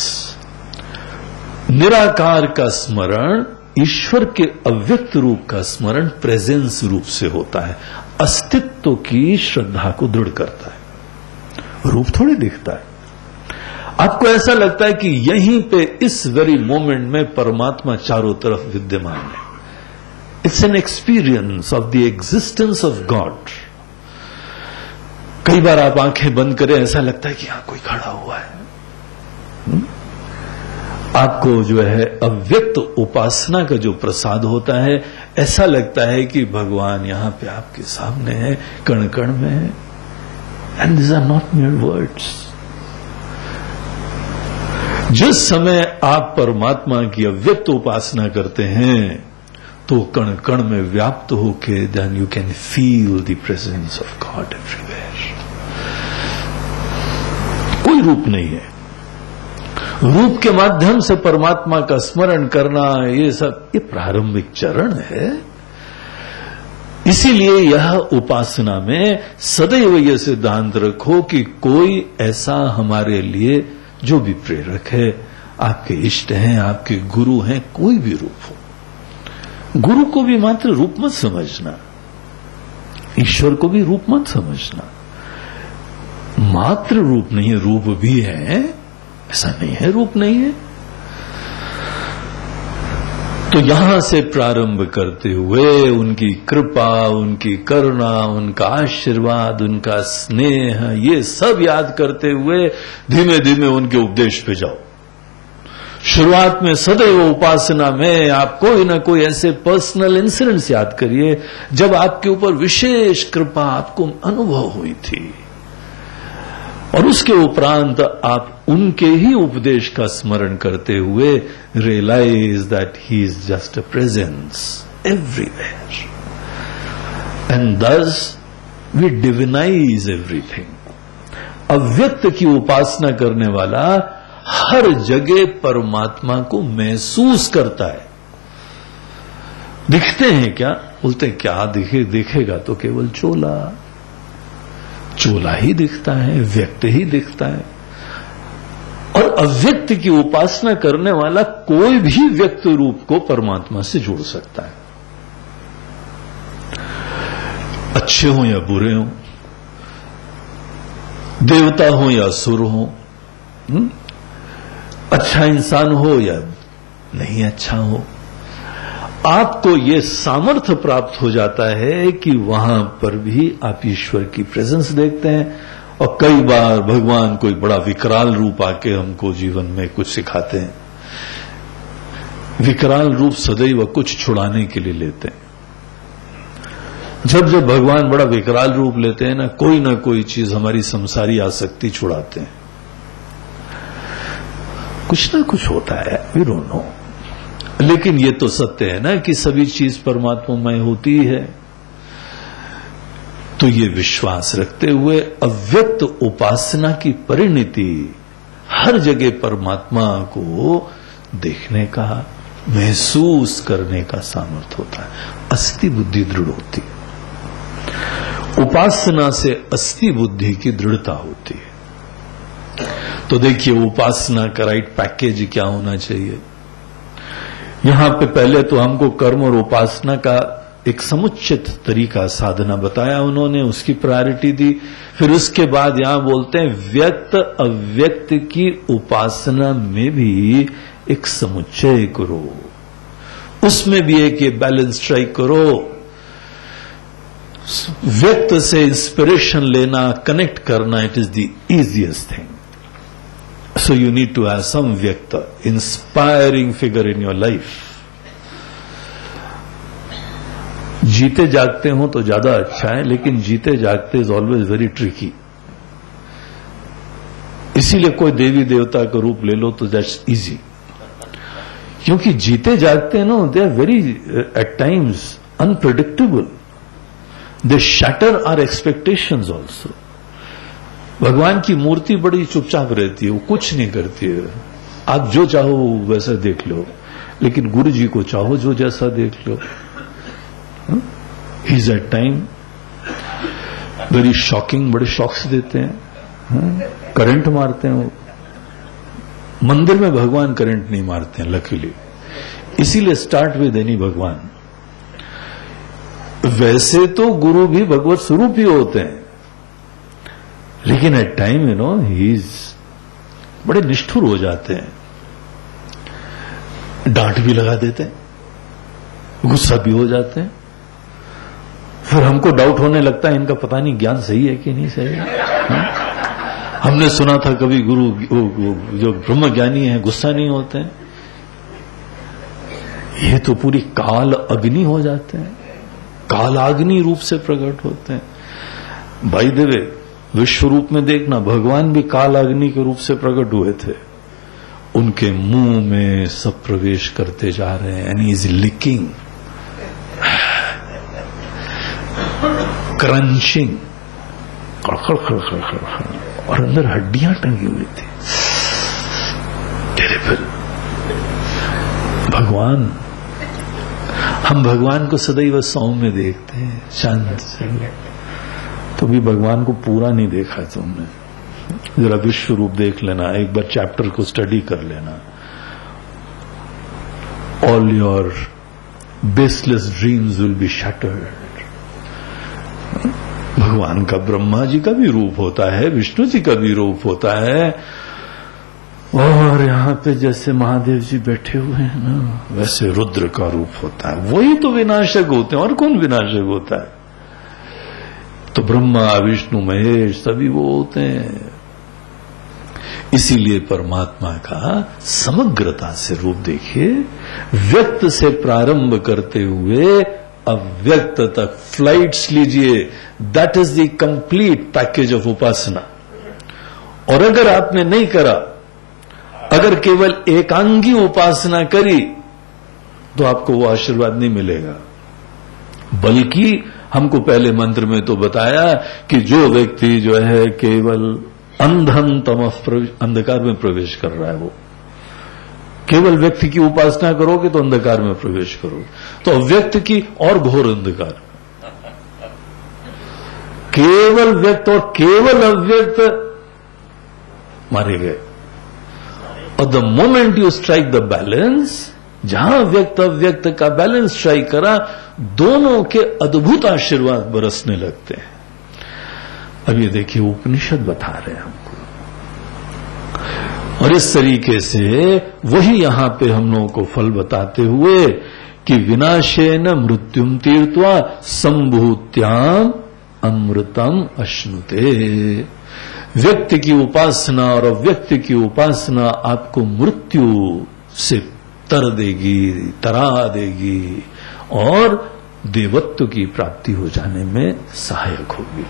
निराकार का स्मरण, ईश्वर के अव्यक्त रूप का स्मरण प्रेजेंस रूप से होता है। अस्तित्व की श्रद्धा को दृढ़ करता है, रूप थोड़ी दिखता है। आपको ऐसा लगता है कि यहीं पे इस वेरी मोमेंट में परमात्मा चारों तरफ विद्यमान है। It's an experience of the existence of God. कई बार आप आंखें बंद करें, ऐसा लगता है कि यहां कोई खड़ा हुआ है। आपको जो है अव्यक्त उपासना का जो प्रसाद होता है, ऐसा लगता है कि भगवान यहां पे आपके सामने है, कण कण में है। And this are not mere words. जिस समय आप परमात्मा की अव्यक्त उपासना करते हैं तो कण कण में व्याप्त होके then you can feel the presence of God everywhere. कोई रूप नहीं है। रूप के माध्यम से परमात्मा का स्मरण करना, ये सब ये प्रारंभिक चरण है। इसीलिए यह उपासना में सदैव यह सिद्धांत रखो कि कोई ऐसा हमारे लिए जो भी प्रेरक है, आपके इष्ट हैं, आपके गुरु हैं, कोई भी रूप हो। गुरु को भी मात्र रूप मत समझना, ईश्वर को भी रूप मत समझना। मात्र रूप नहीं है, रूप भी है, ऐसा नहीं है रूप नहीं है। तो यहां से प्रारंभ करते हुए उनकी कृपा, उनकी करुणा, उनका आशीर्वाद, उनका स्नेह, ये सब याद करते हुए धीमे धीमे उनके उपदेश पे जाओ। शुरुआत में सदैव उपासना में आप कोई ना कोई ऐसे पर्सनल इंसिडेंट्स याद करिए जब आपके ऊपर विशेष कृपा आपको अनुभव हुई थी, और उसके उपरांत आप उनके ही उपदेश का स्मरण करते हुए realise that he is just a presence everywhere, and thus we divinise everything. अव्यक्त की उपासना करने वाला हर जगह परमात्मा को महसूस करता है। दिखते हैं क्या? बोलते हैं क्या दिखेगा तो केवल चोला, चोला ही दिखता है, व्यक्त ही दिखता है। और अव्यक्त की उपासना करने वाला कोई भी व्यक्त रूप को परमात्मा से जोड़ सकता है, अच्छे हो या बुरे हो, देवता हो या असुर हो, अच्छा इंसान हो या नहीं अच्छा हो, आपको ये सामर्थ्य प्राप्त हो जाता है कि वहां पर भी आप ईश्वर की प्रेजेंस देखते हैं। और कई बार भगवान कोई बड़ा विकराल रूप आके हमको जीवन में कुछ सिखाते हैं। विकराल रूप सदैव कुछ छुड़ाने के लिए लेते हैं। जब जब भगवान बड़ा विकराल रूप लेते हैं ना कोई चीज हमारी संसारी आसक्ति छुड़ाते हैं। कुछ ना कुछ होता है, वी डोंट नो। लेकिन ये तो सत्य है ना कि सभी चीज परमात्मामय होती है। तो ये विश्वास रखते हुए अव्यक्त उपासना की परिणति हर जगह परमात्मा को देखने का, महसूस करने का सामर्थ्य होता है। अस्थि बुद्धि दृढ़ होती है। उपासना से अस्थि बुद्धि की दृढ़ता होती है। तो देखिए उपासना का राइट पैकेज क्या होना चाहिए। यहां पे पहले तो हमको कर्म और उपासना का एक समुचित तरीका साधना बताया उन्होंने, उसकी प्रायोरिटी दी। फिर उसके बाद यहां बोलते हैं व्यक्त अव्यक्त की उपासना में भी एक समुच्चय करो, उसमें भी एक ये बैलेंस स्ट्राइक करो। व्यक्त से इंस्पिरेशन लेना, कनेक्ट करना, it is the easiest thing. So you need to have some vyakta, inspiring figure in your life. जीते जागते हो तो ज्यादा अच्छा है, लेकिन जीते जागते इज ऑलवेज वेरी ट्रिकी। इसीलिए कोई देवी देवता का रूप ले लो तो दैट्स इजी, क्योंकि जीते जागते no they are very at times unpredictable, they shatter our expectations also. भगवान की मूर्ति बड़ी चुपचाप रहती है, वो कुछ नहीं करती है। आप जो चाहो वैसा देख लो, लेकिन गुरु जी को चाहो जो जैसा देख लो। Is at time very shocking, बड़े शॉक्स देते हैं, करंट मारते हैं। वो मंदिर में भगवान करंट नहीं मारते हैं लकीली, इसीलिए स्टार्ट विद एनी भगवान। वैसे तो गुरु भी भगवत स्वरूप ही होते हैं, लेकिन एट टाइम ही इज बड़े निष्ठुर हो जाते हैं, डांट भी लगा देते हैं, गुस्सा भी हो जाते हैं। फिर हमको डाउट होने लगता है इनका पता नहीं ज्ञान सही है कि नहीं सही है। हमने सुना था कभी गुरु जो ब्रह्म ज्ञानी है गुस्सा नहीं होते हैं। ये तो पूरी काल अग्नि हो जाते हैं, कालाग्नि रूप से प्रकट होते हैं। भाई देवे विश्व रूप में देखना, भगवान भी कालाग्नि के रूप से प्रकट हुए थे। उनके मुंह में सब प्रवेश करते जा रहे हैं, एंड इज लिकिंग, क्रंचिंग, खड़खड़ खड़खड़ खड़खड़, और अंदर हड्डियां टंगी हुई थी। टेरिबल। भगवान, हम भगवान को सदैव सौम्य देखते हैं, शांत से, तो भी भगवान को पूरा नहीं देखा तुमने। जरा विश्व रूप देख लेना, एक बार चैप्टर को स्टडी कर लेना। All your baseless dreams will be shattered. भगवान का ब्रह्मा जी का भी रूप होता है, विष्णु जी का भी रूप होता है, और यहां पे जैसे महादेव जी बैठे हुए हैं ना, वैसे रुद्र का रूप होता है। वही तो विनाशक होते हैं, और कौन विनाशक होता है? तो ब्रह्मा विष्णु महेश सभी वो होते हैं। इसीलिए परमात्मा का समग्रता से रूप देखिए, व्यक्त से प्रारंभ करते हुए अव्यक्त तक फ्लाइट्स लीजिए, that is the complete package of उपासना। और अगर आपने नहीं करा, अगर केवल एकांगी उपासना करी, तो आपको वो आशीर्वाद नहीं मिलेगा। बल्कि हमको पहले मंत्र में तो बताया कि जो व्यक्ति जो है केवल अंधम तमः अंधकार में प्रवेश कर रहा है, वो केवल व्यक्ति की उपासना करोगे तो अंधकार में प्रवेश करोगे, तो अव्यक्त की और घोर अंधकार, केवल व्यक्त और केवल अव्यक्त मारे गए। और the moment you strike the balance, जहां व्यक्त अव्यक्त का बैलेंस स्ट्राइक करा, दोनों के अद्भुत आशीर्वाद बरसने लगते हैं। अब ये देखिए उपनिषद बता रहे हैं हमको, और इस तरीके से वही यहां पे हम लोगों को फल बताते हुए कि विनाशेन मृत्युम तीर्थवा संभूत्याम अमृतम अश्नुते। व्यक्ति की उपासना और अव्यक्ति की उपासना आपको मृत्यु से तर देगी, तरा देगी और देवत्व की प्राप्ति हो जाने में सहायक होगी।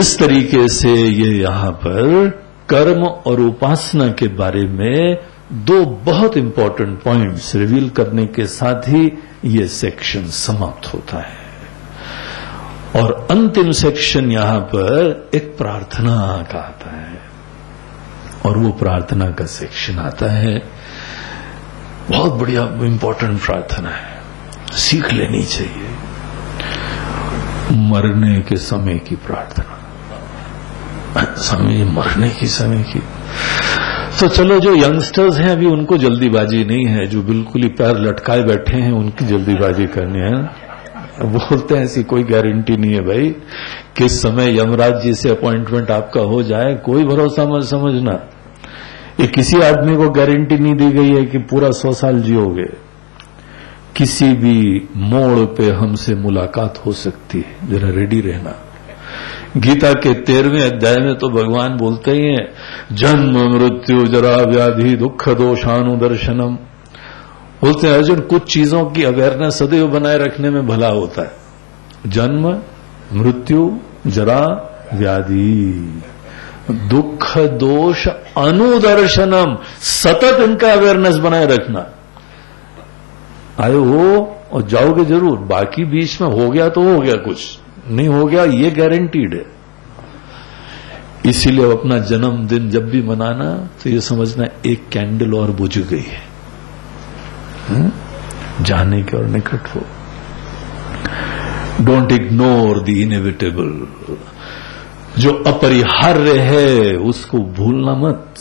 इस तरीके से ये यहां पर कर्म और उपासना के बारे में दो बहुत इंपॉर्टेंट पॉइंट्स रिवील करने के साथ ही ये सेक्शन समाप्त होता है। और अंतिम सेक्शन यहां पर एक प्रार्थना का आता है, और वो प्रार्थना का सेक्शन आता है, बहुत बढ़िया इंपॉर्टेंट प्रार्थना है, सीख लेनी चाहिए। मरने के समय की प्रार्थना, समय मरने की समय की। तो चलो जो यंगस्टर्स हैं अभी उनको जल्दीबाजी नहीं है, जो बिल्कुल ही पैर लटकाए बैठे हैं उनकी जल्दीबाजी करनी है। बोलते हैं ऐसी कोई गारंटी नहीं है भाई, किस समय यमराज जी से अपॉइंटमेंट आपका हो जाए, कोई भरोसा मत समझना। ये किसी आदमी को गारंटी नहीं दी गई है कि पूरा 100 साल जियोगे। किसी भी मोड़ पे हमसे मुलाकात हो सकती है, जरा रेडी रहना। गीता के 13वें अध्याय में तो भगवान बोलते ही हैं, जन्म मृत्यु जरा व्याधि दुख दोषानुदर्शनम। बोलते हैं अर्जुन, कुछ चीजों की अवेयरनेस सदैव बनाए रखने में भला होता है। जन्म मृत्यु जरा व्याधि दुख दोष अनुदर्शनम, सतत इनका अवेयरनेस बनाए रखना। आए हो और जाओगे जरूर, बाकी बीच में हो गया तो हो गया, कुछ नहीं हो गया ये गारंटीड है। इसीलिए अपना जन्मदिन जब भी मनाना तो ये समझना एक कैंडल और बुझ गई है, जाने के और निकट हो। डोंट इग्नोर द इनएविटेबल, जो अपरिहार्य है उसको भूलना मत,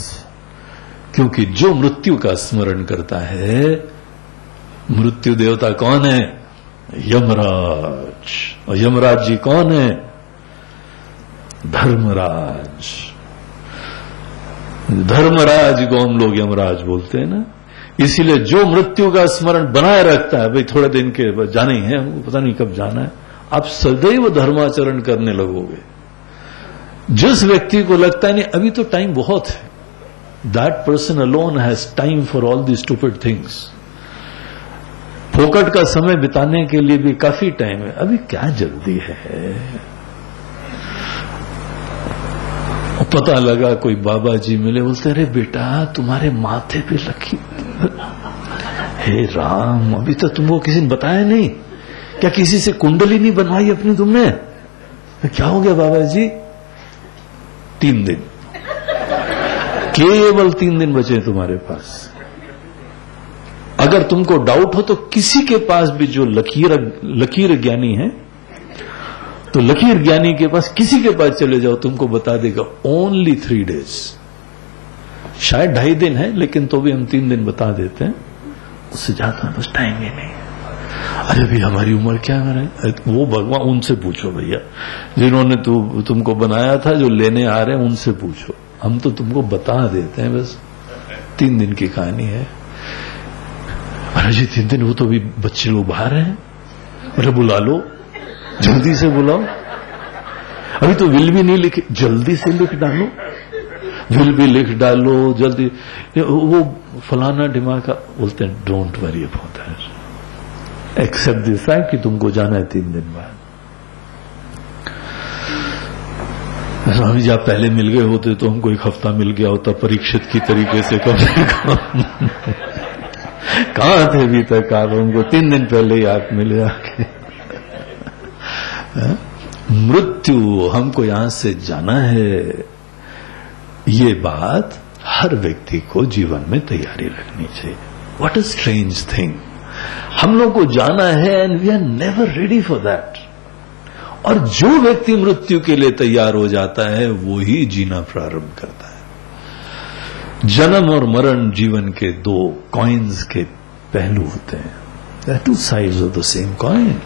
क्योंकि जो मृत्यु का स्मरण करता है, मृत्यु देवता कौन है? यमराज। और यमराज जी कौन है? धर्मराज। धर्मराज को हम लोग यमराज बोलते हैं ना। इसीलिए जो मृत्यु का स्मरण बनाए रखता है, भाई थोड़े दिन के जाना ही है, हमको पता नहीं कब जाना है, आप सदैव धर्माचरण करने लगोगे। जिस व्यक्ति को लगता है नहीं अभी तो टाइम बहुत है, that person alone has time for all the stupid things. फोकट का समय बिताने के लिए भी काफी टाइम है, अभी क्या जल्दी है। पता लगा कोई बाबा जी मिले, बोलते अरे बेटा तुम्हारे माथे पे लकीर, हे राम अभी तो तुमको किसी ने बताया नहीं क्या? किसी से कुंडली नहीं बनवाई अपनी तुमने? क्या हो गया बाबा जी? 3 दिन, केवल 3 दिन बचे तुम्हारे पास। अगर तुमको डाउट हो तो किसी के पास भी जो लकीर ज्ञानी है, तो लकीर ज्ञानी के पास किसी के पास चले जाओ, तुमको बता देगा ओनली 3 डेज। शायद 2.5 दिन है, लेकिन तो भी हम 3 दिन बता देते हैं, उससे ज्यादा बस टाइम ही नहीं। अरे भी हमारी उम्र क्या है? वो भगवान, उनसे पूछो भैया जिन्होंने तुमको बनाया था, जो लेने आ रहे हैं उनसे पूछो, हम तो तुमको बता देते हैं, बस 3 दिन की कहानी है। अरे जी 3 दिन, वो तो भी बच्चे लोग बाहर हैं, अरे बुला लो, जल्दी से बुलाओ, अभी तो विल भी नहीं लिखे, जल्दी से लिख डालो। विल भी लिख डालो जल्दी, वो फलाना दिमाग का बोलते हैं don't worry about that, accept the fact कि तुमको जाना है 3 दिन बाद। स्वामी जी आप पहले मिल गए होते तो हमको 1 हफ्ता मिल गया होता परीक्षित की तरीके से, कम से कम कहां थे अभी तक आप, हमको 3 दिन पहले ही आप मिले आके। मृत्यु हमको यहां से जाना है, ये बात हर व्यक्ति को जीवन में तैयारी रखनी चाहिए। व्हाट अ स्ट्रेंज थिंग, हम लोग को जाना है and we are never ready for that. और जो व्यक्ति मृत्यु के लिए तैयार हो जाता है वो ही जीना प्रारंभ करता है। जन्म और मरण जीवन के 2 कॉइन्स के पहलू होते हैं, they are 2 sides of the same coin.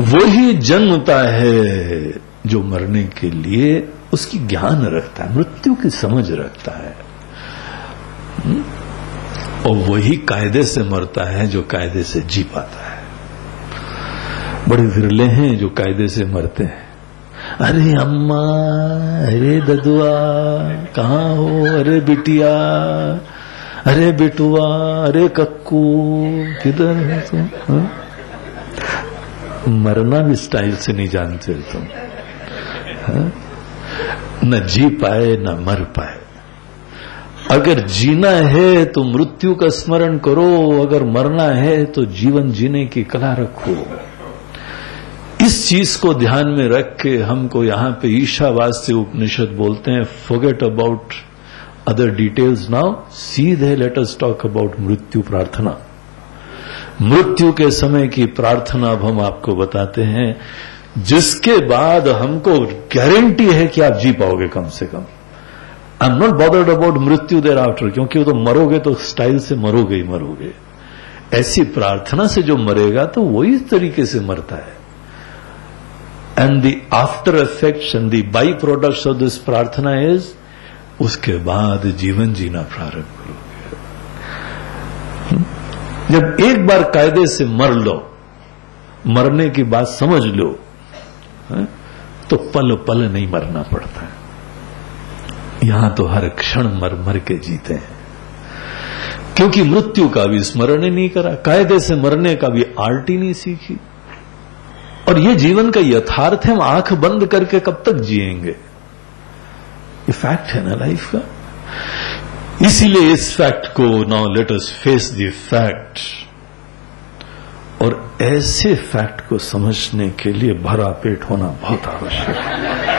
वही जन्मता है जो मरने के लिए उसकी ज्ञान रखता है, मृत्यु की समझ रखता है, और वही कायदे से मरता है जो कायदे से जी पाता है। बड़े विरले हैं जो कायदे से मरते हैं। अरे अम्मा, अरे ददुआ कहाँ हो, अरे बिटिया, अरे बेटुआ, अरे कक्कू किधर है तुम? मरना भी स्टाइल से नहीं जानते तुम, न जी पाए न मर पाए। अगर जीना है तो मृत्यु का स्मरण करो, अगर मरना है तो जीवन जीने की कला रखो। इस चीज को ध्यान में रख के हमको यहां पे ईशावास्य उपनिषद बोलते हैं, forget about other details now, सीधे लेट अस टॉक अबाउट मृत्यु प्रार्थना। मृत्यु के समय की प्रार्थना अब हम आपको बताते हैं, जिसके बाद हमको गारंटी है कि आप जी पाओगे कम से कम। I am not bothered about मृत्यु देयर आफ्टर, क्योंकि वो तो मरोगे तो स्टाइल से मरोगे ही मरोगे। ऐसी प्रार्थना से जो मरेगा तो वही तरीके से मरता है। And the after effects and the by products of this प्रार्थना इज, उसके बाद जीवन जीना प्रारंभ करोगे। जब एक बार कायदे से मर लो, मरने की बात समझ लो, तो पल पल नहीं मरना पड़ता है। यहां तो हर क्षण मर मर के जीते हैं, क्योंकि मृत्यु का भी स्मरण ही नहीं करा, कायदे से मरने का भी आर्ट ही नहीं सीखी। और ये जीवन का यथार्थ है, हम आंख बंद करके कब तक जिएंगे? ये फैक्ट है ना लाइफ का। इसीलिए इस फैक्ट को now let us face the fact, और ऐसे फैक्ट को समझने के लिए भरा पेट होना बहुत आवश्यक है।